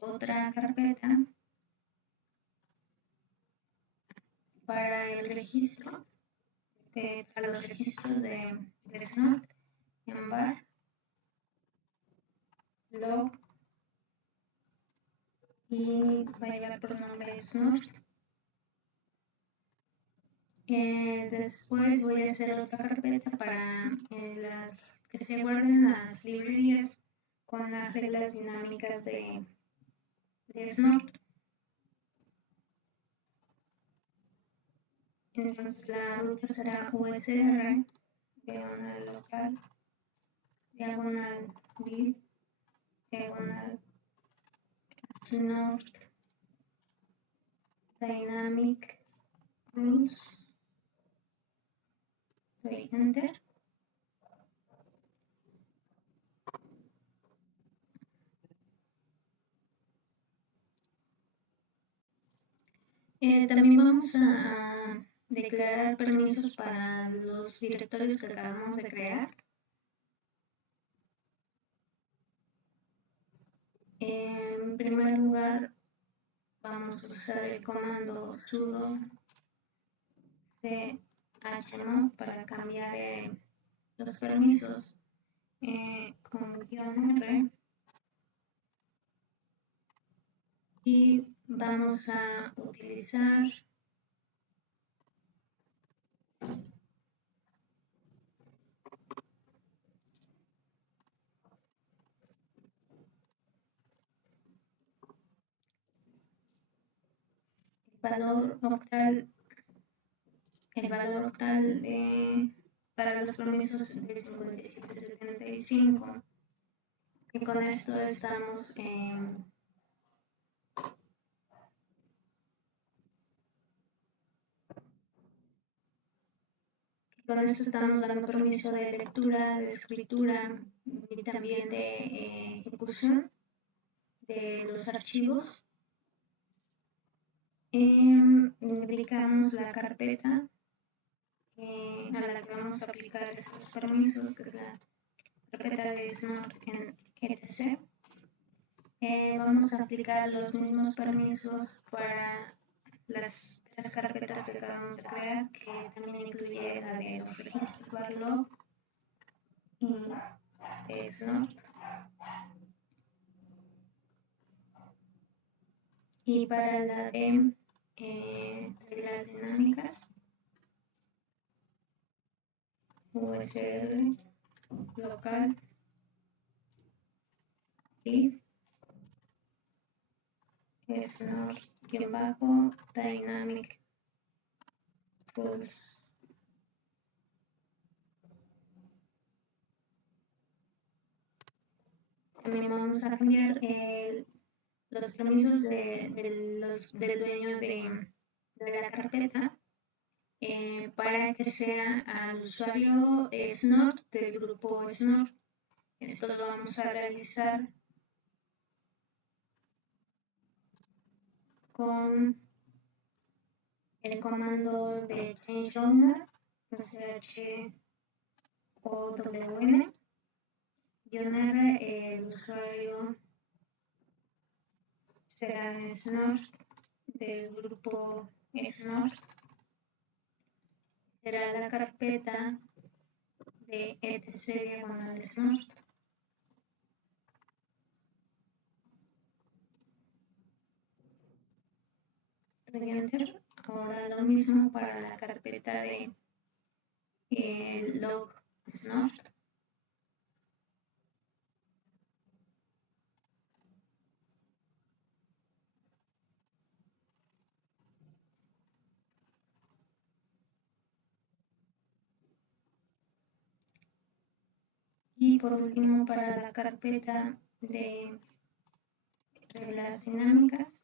otra carpeta para el registro, para los registros de snort en var log y va a llevar por nombre snort. Después voy a hacer otra carpeta para que se guarden las librerías con las reglas dinámicas de Snort. Entonces la ruta será usr diagonal local diagonal div diagonal snort dynamic rules. Doy enter. También vamos a declarar permisos para los directorios que acabamos de crear. En primer lugar, vamos a usar el comando sudo chmod para cambiar los permisos con -r y vamos a utilizar el valor octal para los permisos de 5775, y con esto estamos dando permiso de lectura, de escritura y también de ejecución de los archivos. Indicamos la carpeta a la que vamos a aplicar estos permisos, que es la carpeta de snort en etc. Vamos a aplicar los mismos permisos para las tres carpetas que acabamos de crear, que también incluye la de los registros varlog y snort. Y para la de reglas dinámicas, usr local div snort-dynamic rules. También vamos a cambiar los permisos del dueño de la carpeta para que sea al usuario Snort del grupo Snort. Esto lo vamos a realizar con el comando de change owner, chown, el usuario será Snort del grupo Snort, será la carpeta de etc diagonal Snort. Enter. Ahora lo mismo para la carpeta de log Snort. Y por último, para la carpeta de reglas dinámicas,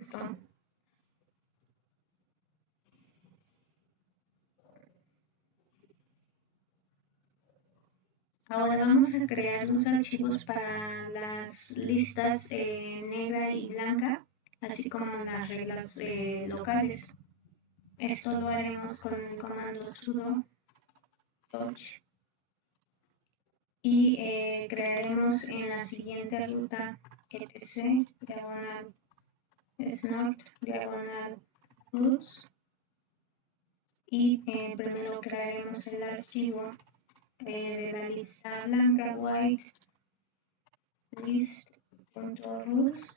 listo. Ahora vamos a crear los archivos para las listas negra y blanca, así como las reglas locales. Esto lo haremos con el comando sudo touch y crearemos en la siguiente ruta etc diagonal snort diagonal roots y primero crearemos el archivo de la lista blanca white list.roots,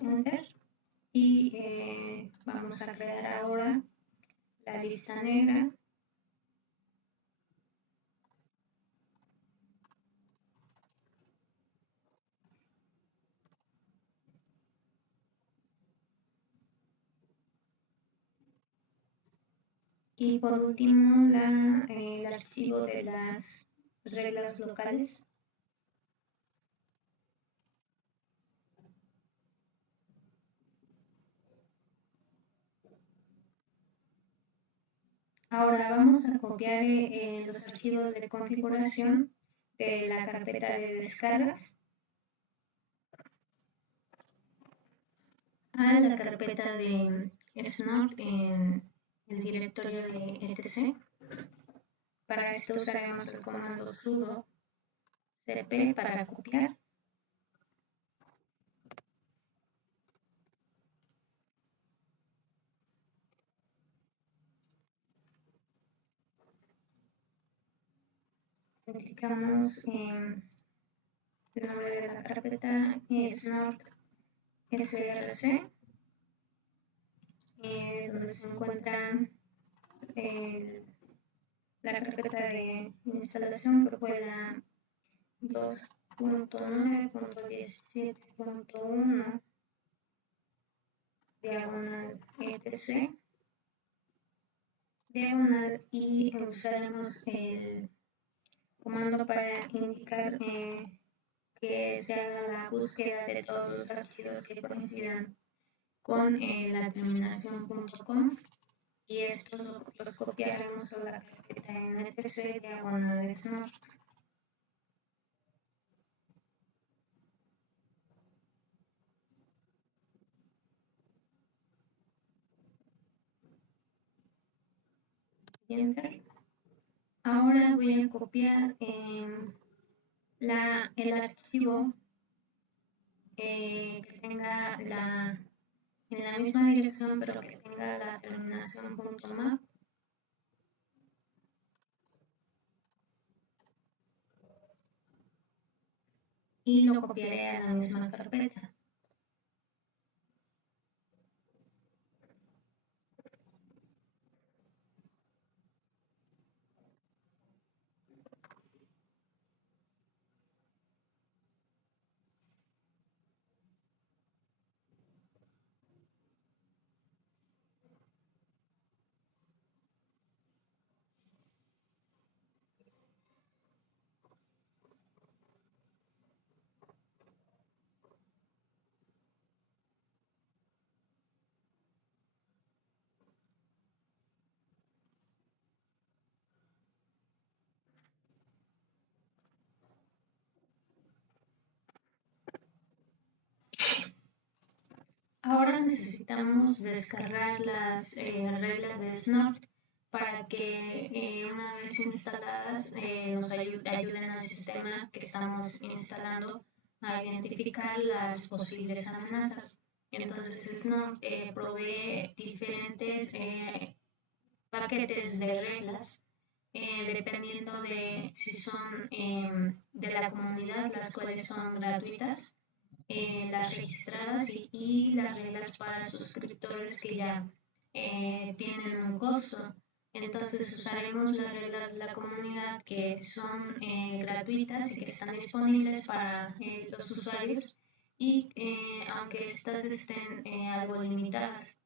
enter, y vamos a crear ahora la lista negra y por último el archivo de las reglas locales. Ahora vamos a copiar los archivos de configuración de la carpeta de descargas a la carpeta de Snort en el directorio de etc. Para esto usaremos el comando sudo cp para copiar. Clicamos en el nombre de la carpeta Snort src, donde se encuentra la carpeta de instalación que fue la 2.9.17.1 diagonal etc diagonal y usaremos el comando para indicar que se haga la búsqueda de todos los archivos que coincidan con la terminación .conf y estos los copiaremos a la carpeta en etc diagonal snort. y Enter. Ahora voy a copiar el archivo que tenga en la misma dirección, pero que tenga la terminación .map. Y lo copiaré a la misma carpeta. Ahora necesitamos descargar las reglas de Snort para que una vez instaladas nos ayuden al sistema que estamos instalando a identificar las posibles amenazas. Entonces Snort provee diferentes paquetes de reglas dependiendo de si son de la comunidad, las cuales son gratuitas, las registradas y las reglas para suscriptores que ya tienen un costo. Entonces usaremos las reglas de la comunidad que son gratuitas y que están disponibles para los usuarios y aunque estas estén algo limitadas.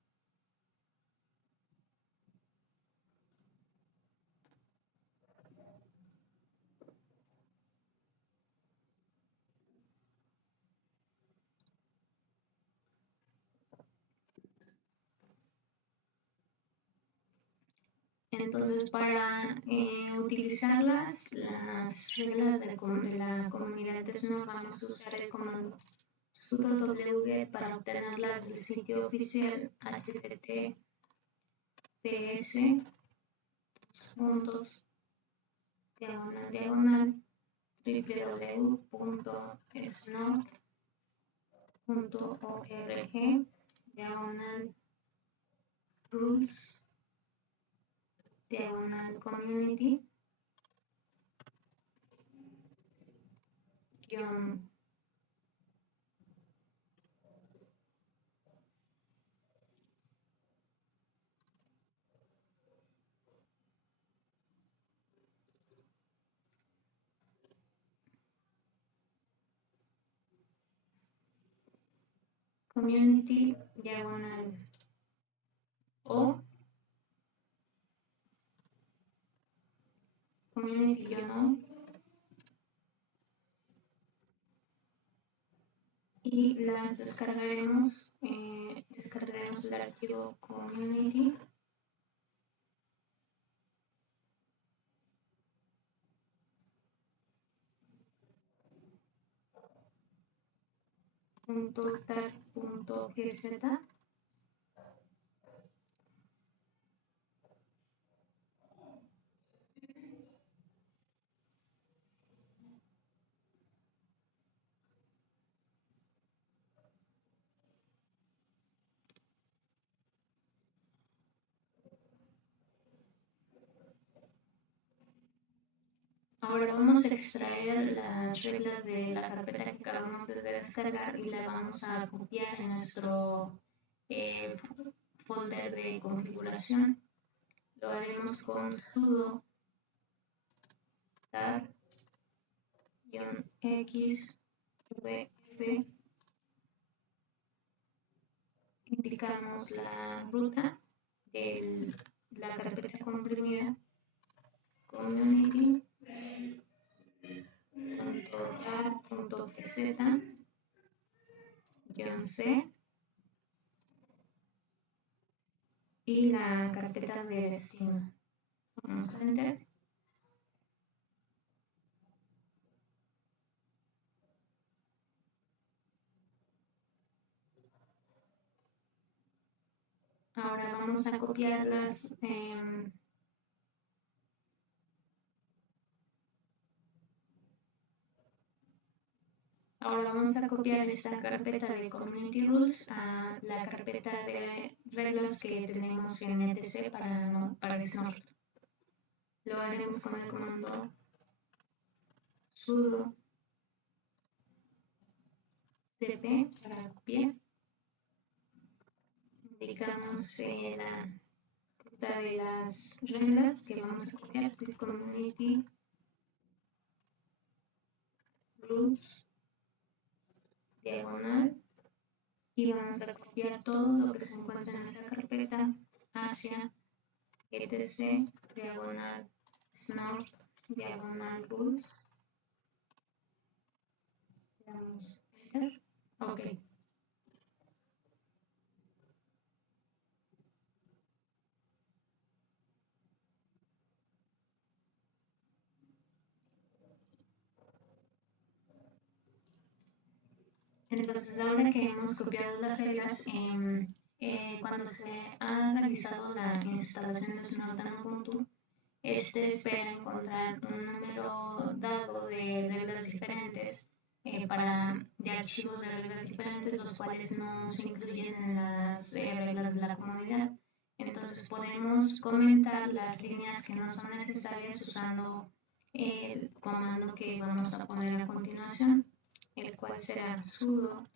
Entonces, para utilizarlas, las reglas de la comunidad de Snort, vamos a usar el comando sudo wget para obtenerlas del sitio oficial https diagonal www.snort.org rules community community o community y las descargaremos el archivo community .tar.gz Ahora vamos a extraer las reglas de la carpeta que acabamos de descargar y la vamos a copiar en nuestro eh, folder de configuración. Lo haremos con sudo tar-x vf. Indicamos la ruta de la carpeta comprimida community.tar.gz-c y la carpeta de destino. Vamos a enter. Ahora vamos a copiar Ahora vamos a copiar esta carpeta de Community Rules a la carpeta de reglas que tenemos en etc para Snort. Lo haremos con el comando sudo cp para copiar. Indicamos la ruta de las reglas que vamos a copiar, de Community Rules diagonal, y vamos a copiar todo lo que se encuentra en esa carpeta hacia etc diagonal snort diagonal rules. Damos enter. Ok. Entonces, ahora que hemos copiado las reglas, cuando se ha realizado la instalación de Snort en Ubuntu, este espera encontrar un número dado de reglas diferentes, de archivos de reglas diferentes, los cuales no se incluyen en las reglas de la comunidad. Entonces podemos comentar las líneas que no son necesarias usando el comando que vamos a poner a continuación, el cual será sudo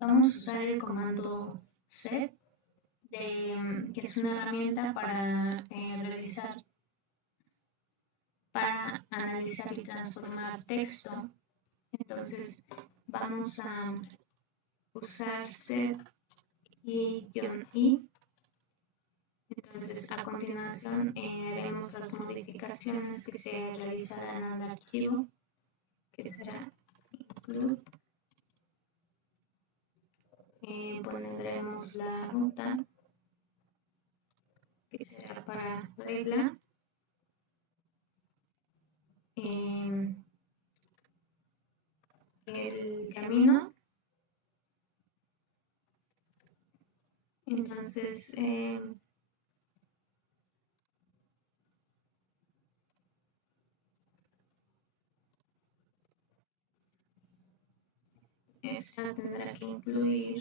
vamos a usar el comando set, que es una herramienta para analizar y transformar texto. Entonces vamos a usar set y-i. Entonces a continuación haremos las modificaciones que se realizarán al archivo, que será include. Pondremos la ruta, que será para regla. El camino. Entonces, esta tendrá que incluir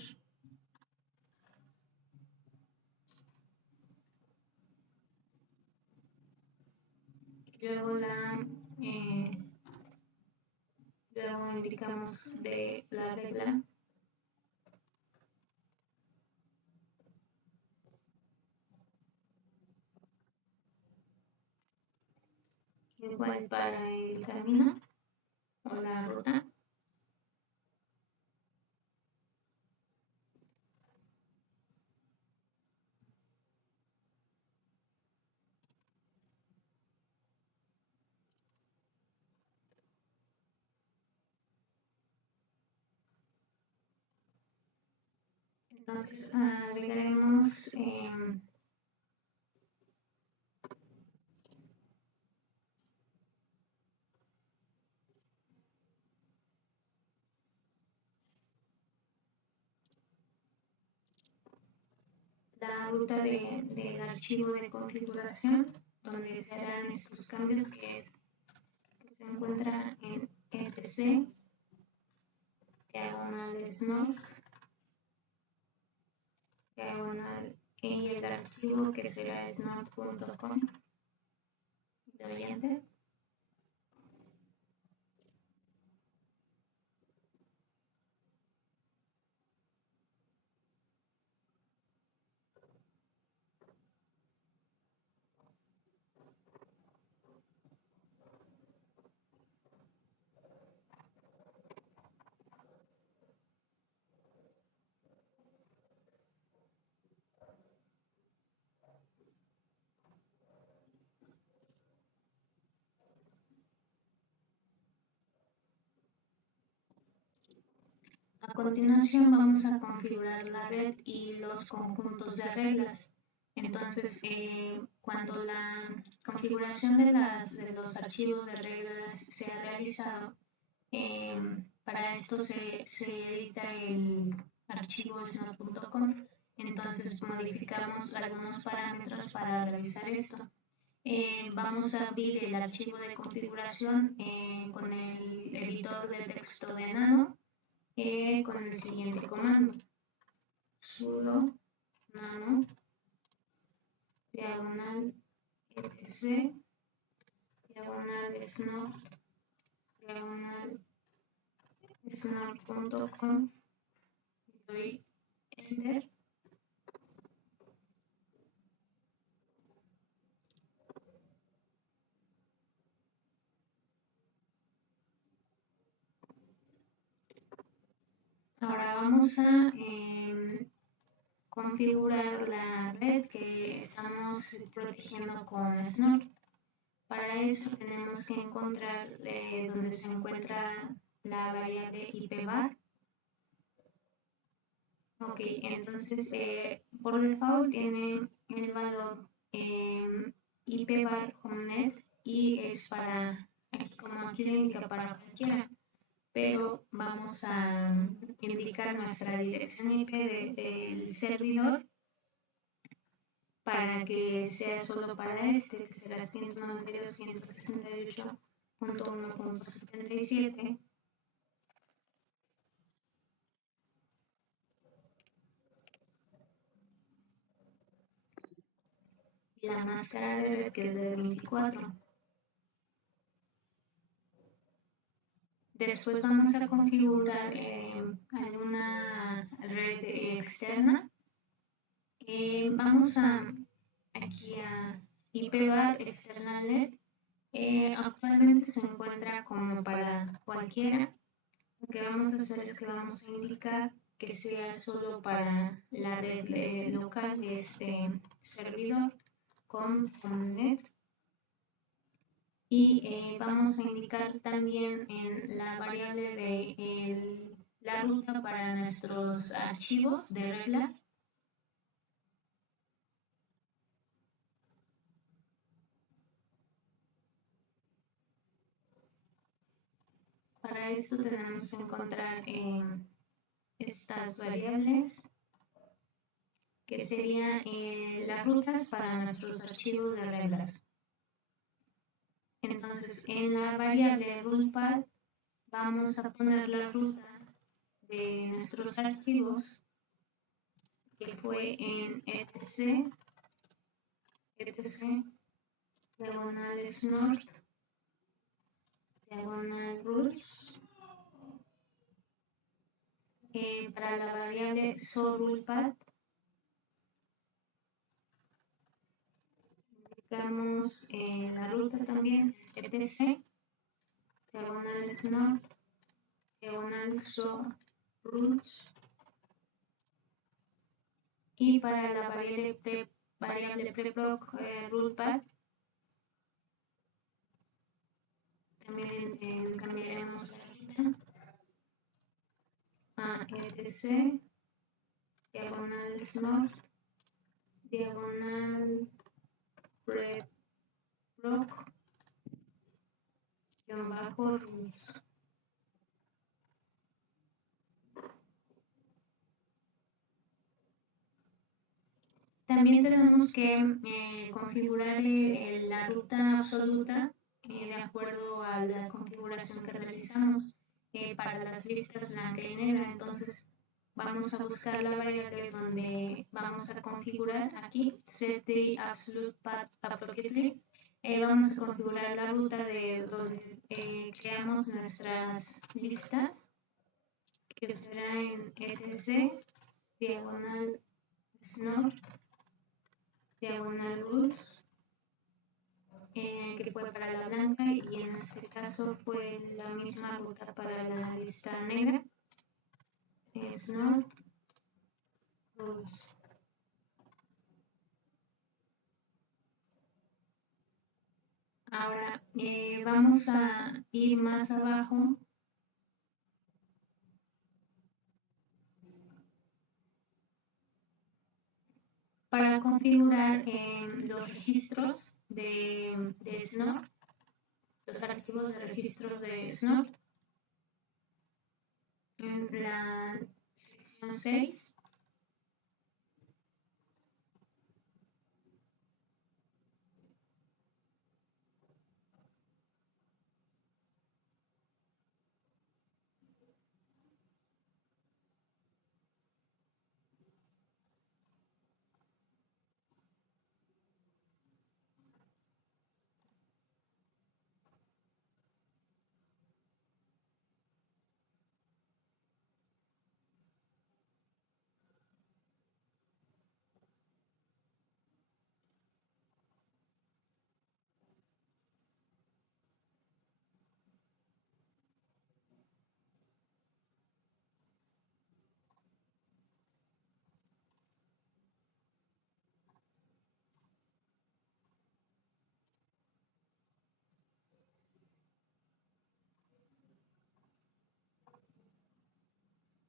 luego luego indicamos de la regla igual para el camino o la ruta. Entonces agregaremos la ruta del archivo de configuración donde se harán estos cambios, que se encuentra en etc diagonal snort diagonal y el archivo que será snort.com. Doy enter. A continuación vamos a configurar la red y los conjuntos de reglas. Entonces, cuando la configuración de los archivos de reglas se ha realizado, para esto se edita el archivo snort.conf. Entonces modificamos algunos parámetros para realizar esto. Vamos a abrir el archivo de configuración con el editor de texto de Nano. Con el siguiente comando: sudo nano diagonal etc diagonal snort diagonal snort.conf. Doy enter. Ahora vamos a configurar la red que estamos protegiendo con Snort. Para eso tenemos que encontrar donde se encuentra la variable ipvar. Ok, entonces por default tiene el valor ipvar homenet y es para, como aquí lo indica, para cualquiera, pero vamos a indicar nuestra dirección IP del servidor para que sea solo para este, que será 192.168.1.77. La máscara de red, que es de 24. Después vamos a configurar alguna red externa. Vamos aquí a ipvar externalnet. Actualmente se encuentra como para cualquiera. Lo que vamos a hacer es que vamos a indicar que sea solo para la red local de este servidor con homenet. Y vamos a indicar también en la variable de la ruta para nuestros archivos de reglas. Para esto tenemos que encontrar estas variables, que serían las rutas para nuestros archivos de reglas. Entonces, en la variable rulpath vamos a poner la ruta de nuestros archivos, que fue en etc diagonal snort diagonal rules. Para la variable sorulpath indicamos la ruta también, etc diagonal snort diagonal so rules. Y para la variable preproc rulpath también cambiaremos la ruta a etc diagonal snort diagonal preproc rules. También tenemos que configurar la ruta absoluta de acuerdo a la configuración que realizamos para las listas blanca y negra. Entonces vamos a buscar la variable donde vamos a configurar aquí set the absolute path appropriately. Vamos a configurar la ruta de donde creamos nuestras listas, que será en etc diagonal snort diagonal rules, que fue para la blanca, y en este caso fue la misma ruta para la lista negra, snort rules. Ahora vamos a ir más abajo para configurar los registros de Snort, los archivos de registros de Snort en la sección 6.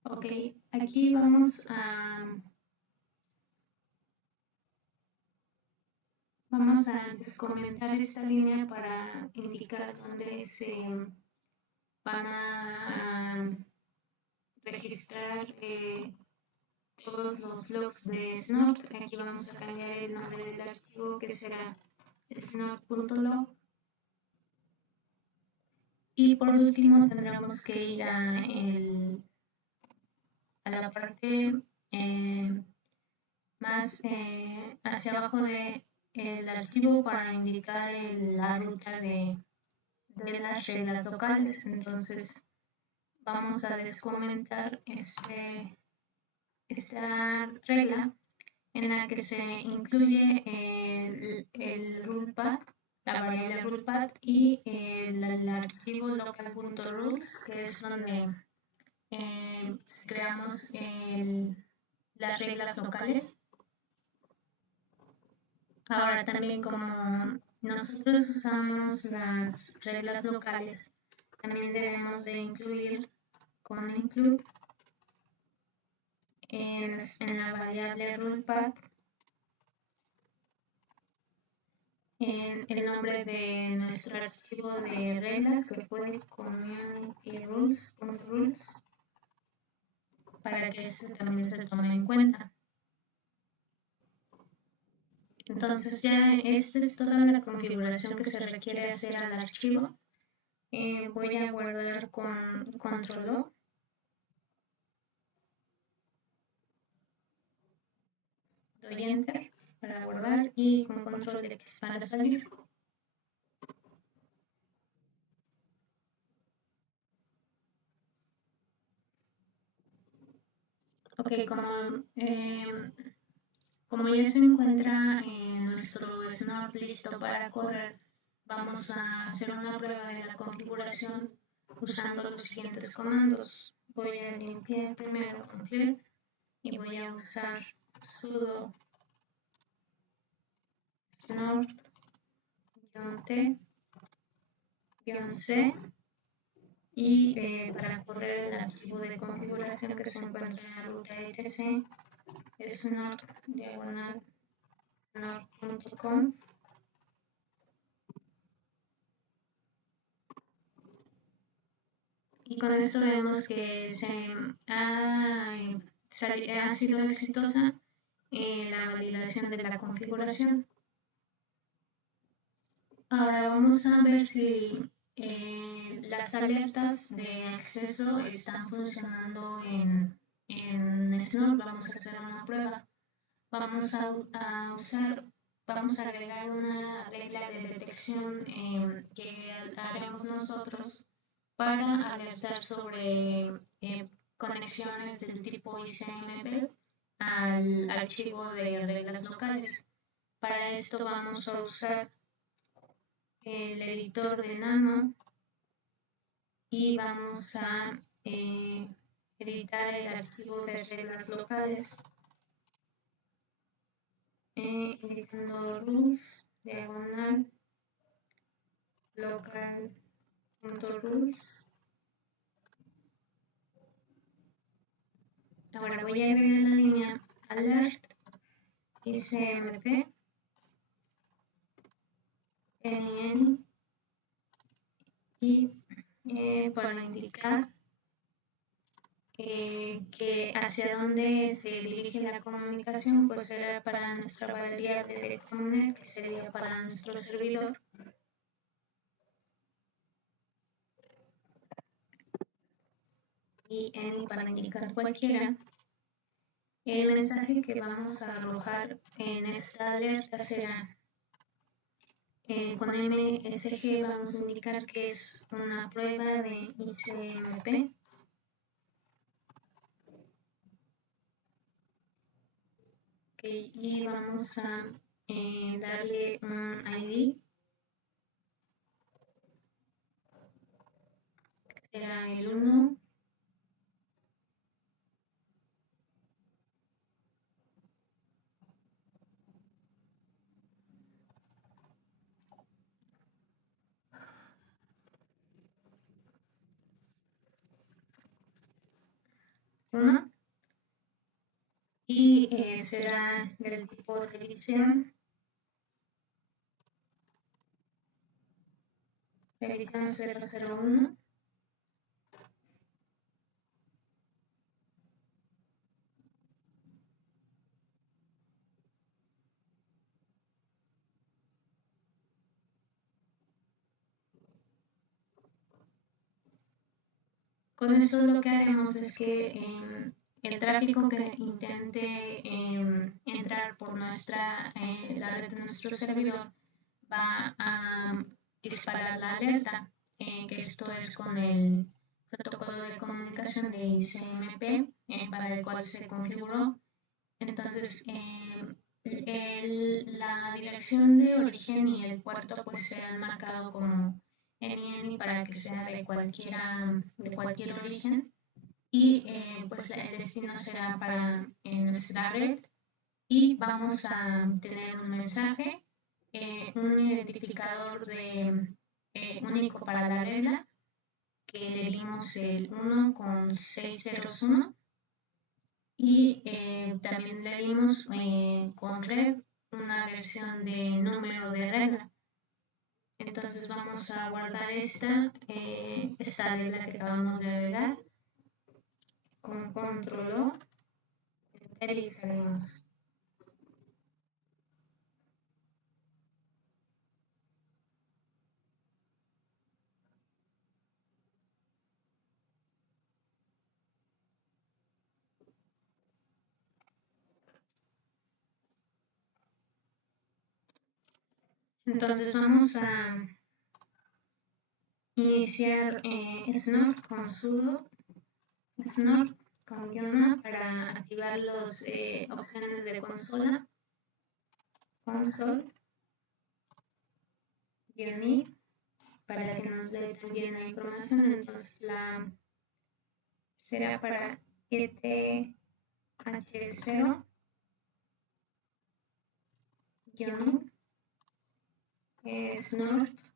Ok, aquí vamos a comentar esta línea para indicar dónde se van a registrar todos los logs de Snort. Aquí vamos a cambiar el nombre del archivo, que será snort.log. Y por último tendremos que ir a la parte más hacia abajo del archivo para indicar la ruta de las reglas locales. Entonces vamos a descomentar esta regla en la que se incluye el rulepath, la variable rulepath, y el archivo local.rules, que es donde creamos las reglas locales. Ahora también, como nosotros usamos las reglas locales, también debemos de incluir con include en la variable rulepath el nombre de nuestro archivo de reglas, que fue communityrules.rules, para que eso también se tome en cuenta. Entonces ya esta es toda la configuración que se requiere hacer al archivo. Voy a guardar con control O. Doy enter para guardar y con control X para salir. Ok, como ya se encuentra nuestro Snort listo para correr, vamos a hacer una prueba de la configuración usando los siguientes comandos. Voy a limpiar primero con clear y voy a usar sudo snort-t-c y para correr el archivo de configuración que se encuentra en la ruta etc snort diagonal snort.conf. Y con esto vemos que ha sido exitosa la validación de la configuración. Ahora vamos a ver si las alertas de acceso están funcionando en Snort. Vamos a hacer una prueba. Vamos a agregar una regla de detección que haremos nosotros para alertar sobre conexiones del tipo ICMP al archivo de reglas locales. Para esto vamos a usar el editor de Nano y vamos a editar el archivo de reglas locales editando rules diagonal local.rules. Ahora voy a agregar la línea alert ICMP NN y para indicar que hacia dónde se dirige la comunicación, pues será para nuestra variable de Connect, que sería para nuestro servidor. Y N para indicar cualquiera. El mensaje que vamos a arrojar en esta alerta será con MSG vamos a indicar que es una prueba de ICMP. Y vamos a darle un ID, que será el 1. Y será del tipo revisión. Revisión 001. Con eso lo que haremos es que el tráfico que intente entrar por la red de nuestro servidor va a disparar la alerta, que esto es con el protocolo de comunicación de ICMP para el cual se configuró. Entonces, la dirección de origen y el puerto pues se han marcado como NN para que sea de cualquier origen y pues el destino será para nuestra red y vamos a tener un mensaje, un identificador único para la regla que le dimos el 1 con 6 ceros 1 y también le dimos con red una versión de número de regla. Entonces vamos a guardar esta regla que acabamos de agregar con control O, enter y salimos. Entonces vamos a iniciar snort con sudo snort con guión para activar las opciones de consola, console, -i para que nos dé también la información. Entonces será para ETH0 snort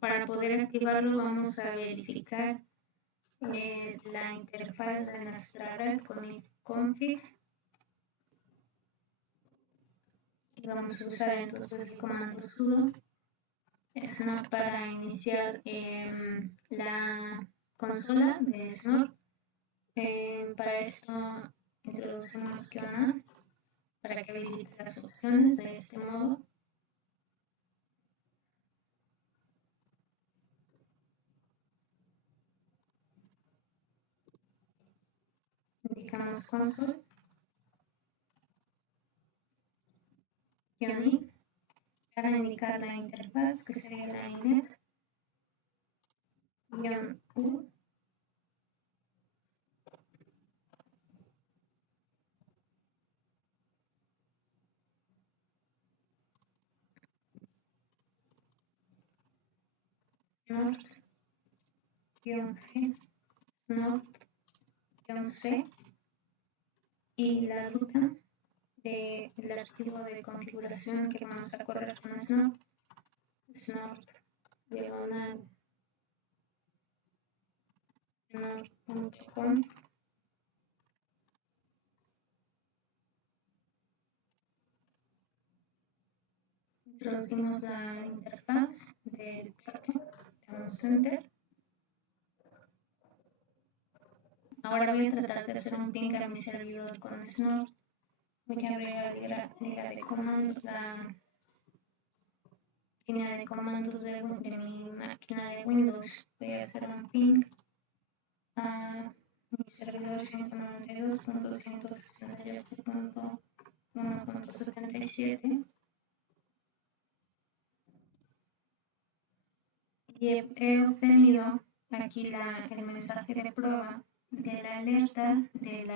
para poder activarlo vamos a verificar la interfaz de nuestra red con ifconfig y vamos a usar entonces el comando sudo Snort para iniciar la consola de Snort. Para esto introducimos Kiona para que habilite las opciones de este modo. Indicamos console, Kioni, para indicar la interfaz que sería la inet, -u, Snort, -g, Snort-c y la ruta del archivo de configuración que vamos a correr con Snort, Snort-diagonal snort.conf. Introducimos la interfaz del puerto, damos enter. Ahora voy a tratar de hacer un ping a mi servidor con Snort. Voy a abrir la línea de comandos, la línea de comandos de mi máquina de Windows. Voy a hacer un ping a mi servidor 192.168.1.77 y he obtenido aquí el mensaje de prueba de la alerta del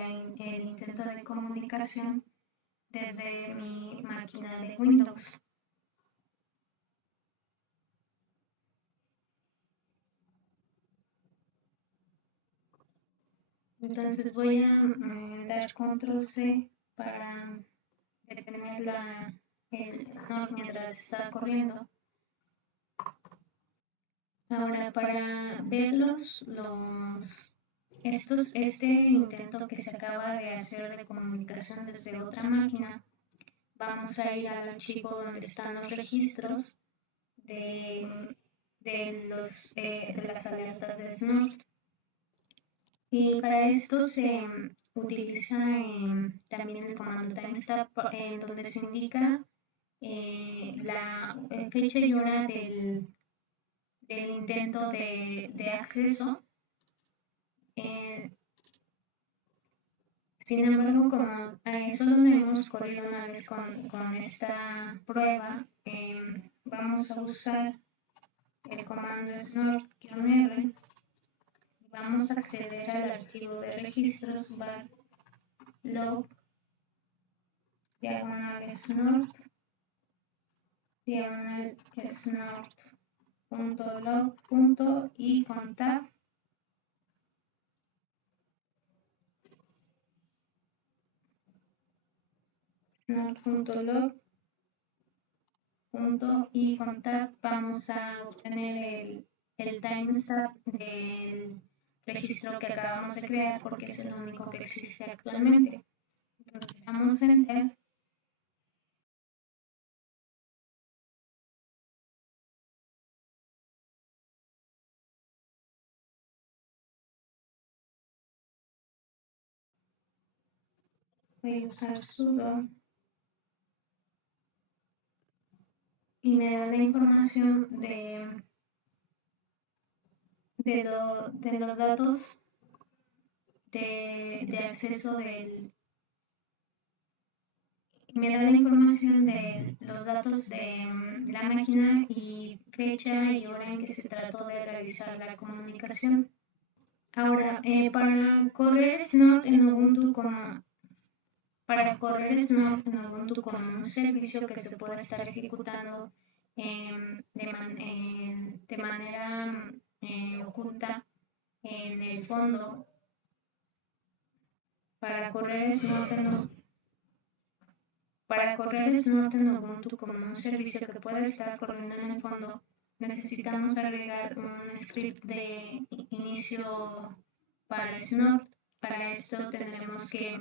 intento de comunicación desde mi máquina de Windows. Entonces voy a dar control-C para detener el Snort mientras está corriendo. Ahora, para ver este intento que se acaba de hacer de comunicación desde otra máquina, vamos a ir al archivo donde están los registros de las alertas de Snort. Y para esto se utiliza también el comando timestamp, en donde se indica la fecha y hora del intento de acceso. Sin embargo, como solo lo hemos corrido una vez con esta prueba, vamos a usar el comando snort-r. Vamos a acceder al archivo de registros var log diagonal snort diagonal snort.log. y con tab snort.log. y con tab vamos a obtener el timestamp del registro que acabamos de crear porque es el único que existe actualmente. Entonces damos enter. Voy a usar sudo y me da la información de los datos de acceso me da la información de los datos de la máquina y fecha y hora en que se trató de realizar la comunicación. Ahora, para correr Snort en Ubuntu como un servicio que se pueda estar ejecutando de manera oculta en el fondo, para correr Snort en Ubuntu como un servicio que pueda estar corriendo en el fondo, necesitamos agregar un script de inicio para Snort. Para esto tendremos que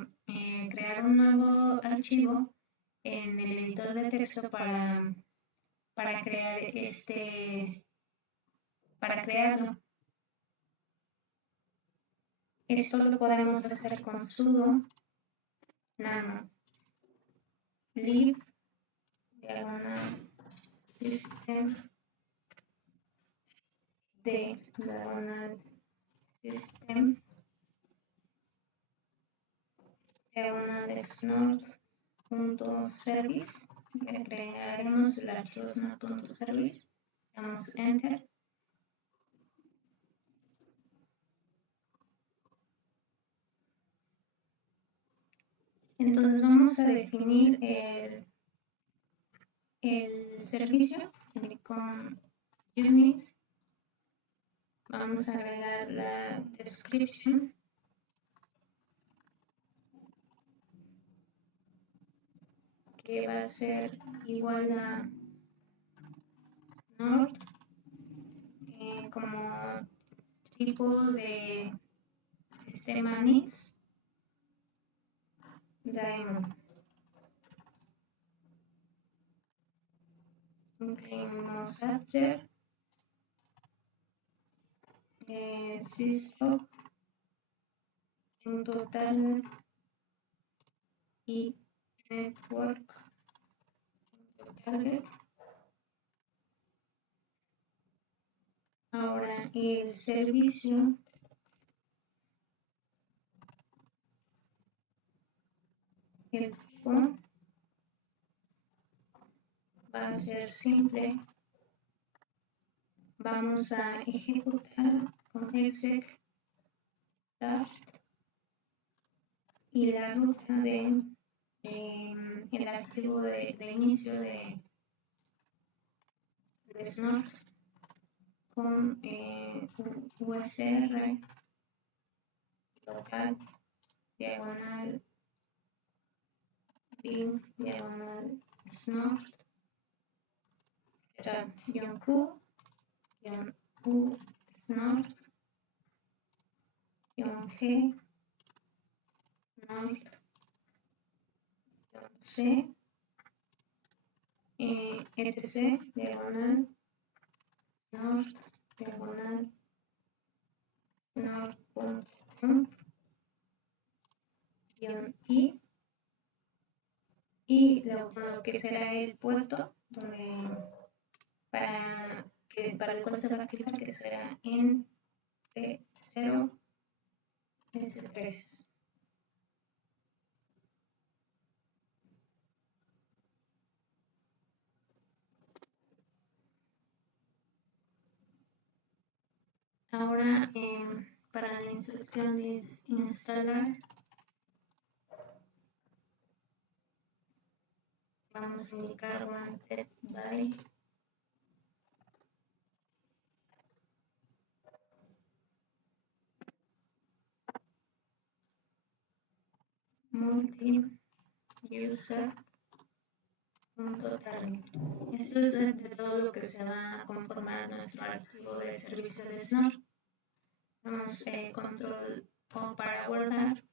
crear un nuevo archivo en el editor de texto para para crearlo. Esto lo podemos hacer con sudo nano lib diagonal system de diagonal system diagonal snort.service. Crearemos el archivo snort.service. Damos enter. Entonces vamos a definir el servicio con unit. Vamos a agregar la description que va a ser igual a Snort como tipo de sistema NIS Daemon. Incluimos after sysop en total y network target. Ahora el servicio el tipo va a ser simple. Vamos a ejecutar con exec start y la ruta de el archivo de inicio de Snort con usr local diagonal bin diagonal snort será -q -u snort -g snort c etc diagonal snort diagonal snort.conf -i y lo que será el puerto para el cual se va a activar, que será en P0 S3. Ahora para la instrucción de instalar vamos a indicar wanted by multi-user.target. Esto es de todo lo que se va a conformar nuestro archivo de servicio de Snort. Damos control O para guardar.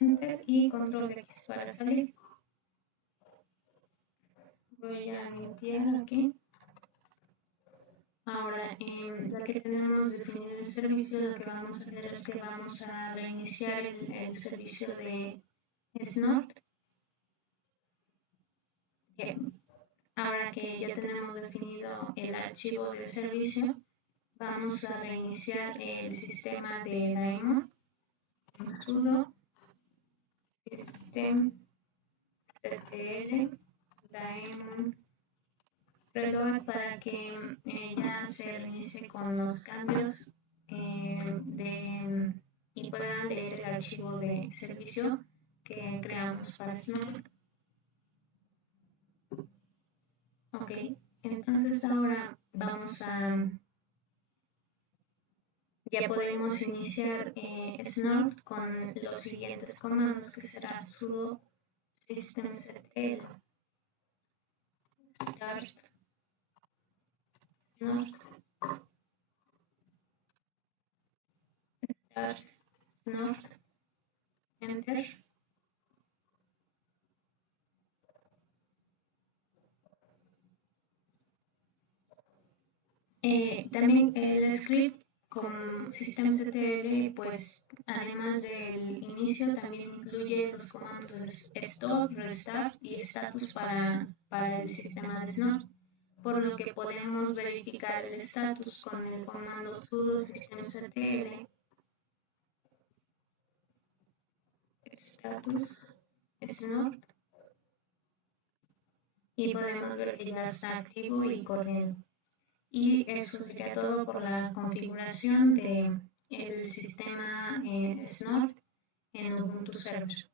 Enter y control X para salir. Voy a limpiar aquí. Ahora, ya que tenemos definido el servicio, lo que vamos a hacer es que vamos a reiniciar el servicio de Snort. Ahora que ya tenemos definido el archivo de servicio, vamos a reiniciar el sistema de Daemon en sudo systemctl daemon reload para que ya se reinicie con los cambios y puedan leer el archivo de servicio que creamos para Snort. Ok, entonces ahora ya podemos iniciar Snort con los siguientes comandos, que será sudo systemctl start Snort, Start, Snort, Enter. También el script con systemctl, pues además del inicio, también incluye los comandos stop, restart y status para el sistema de Snort, por lo que podemos verificar el status con el comando sudo systemctl status Snort y podemos ver que ya está activo y corriendo. Y eso sería todo por la configuración del sistema Snort en Ubuntu Server.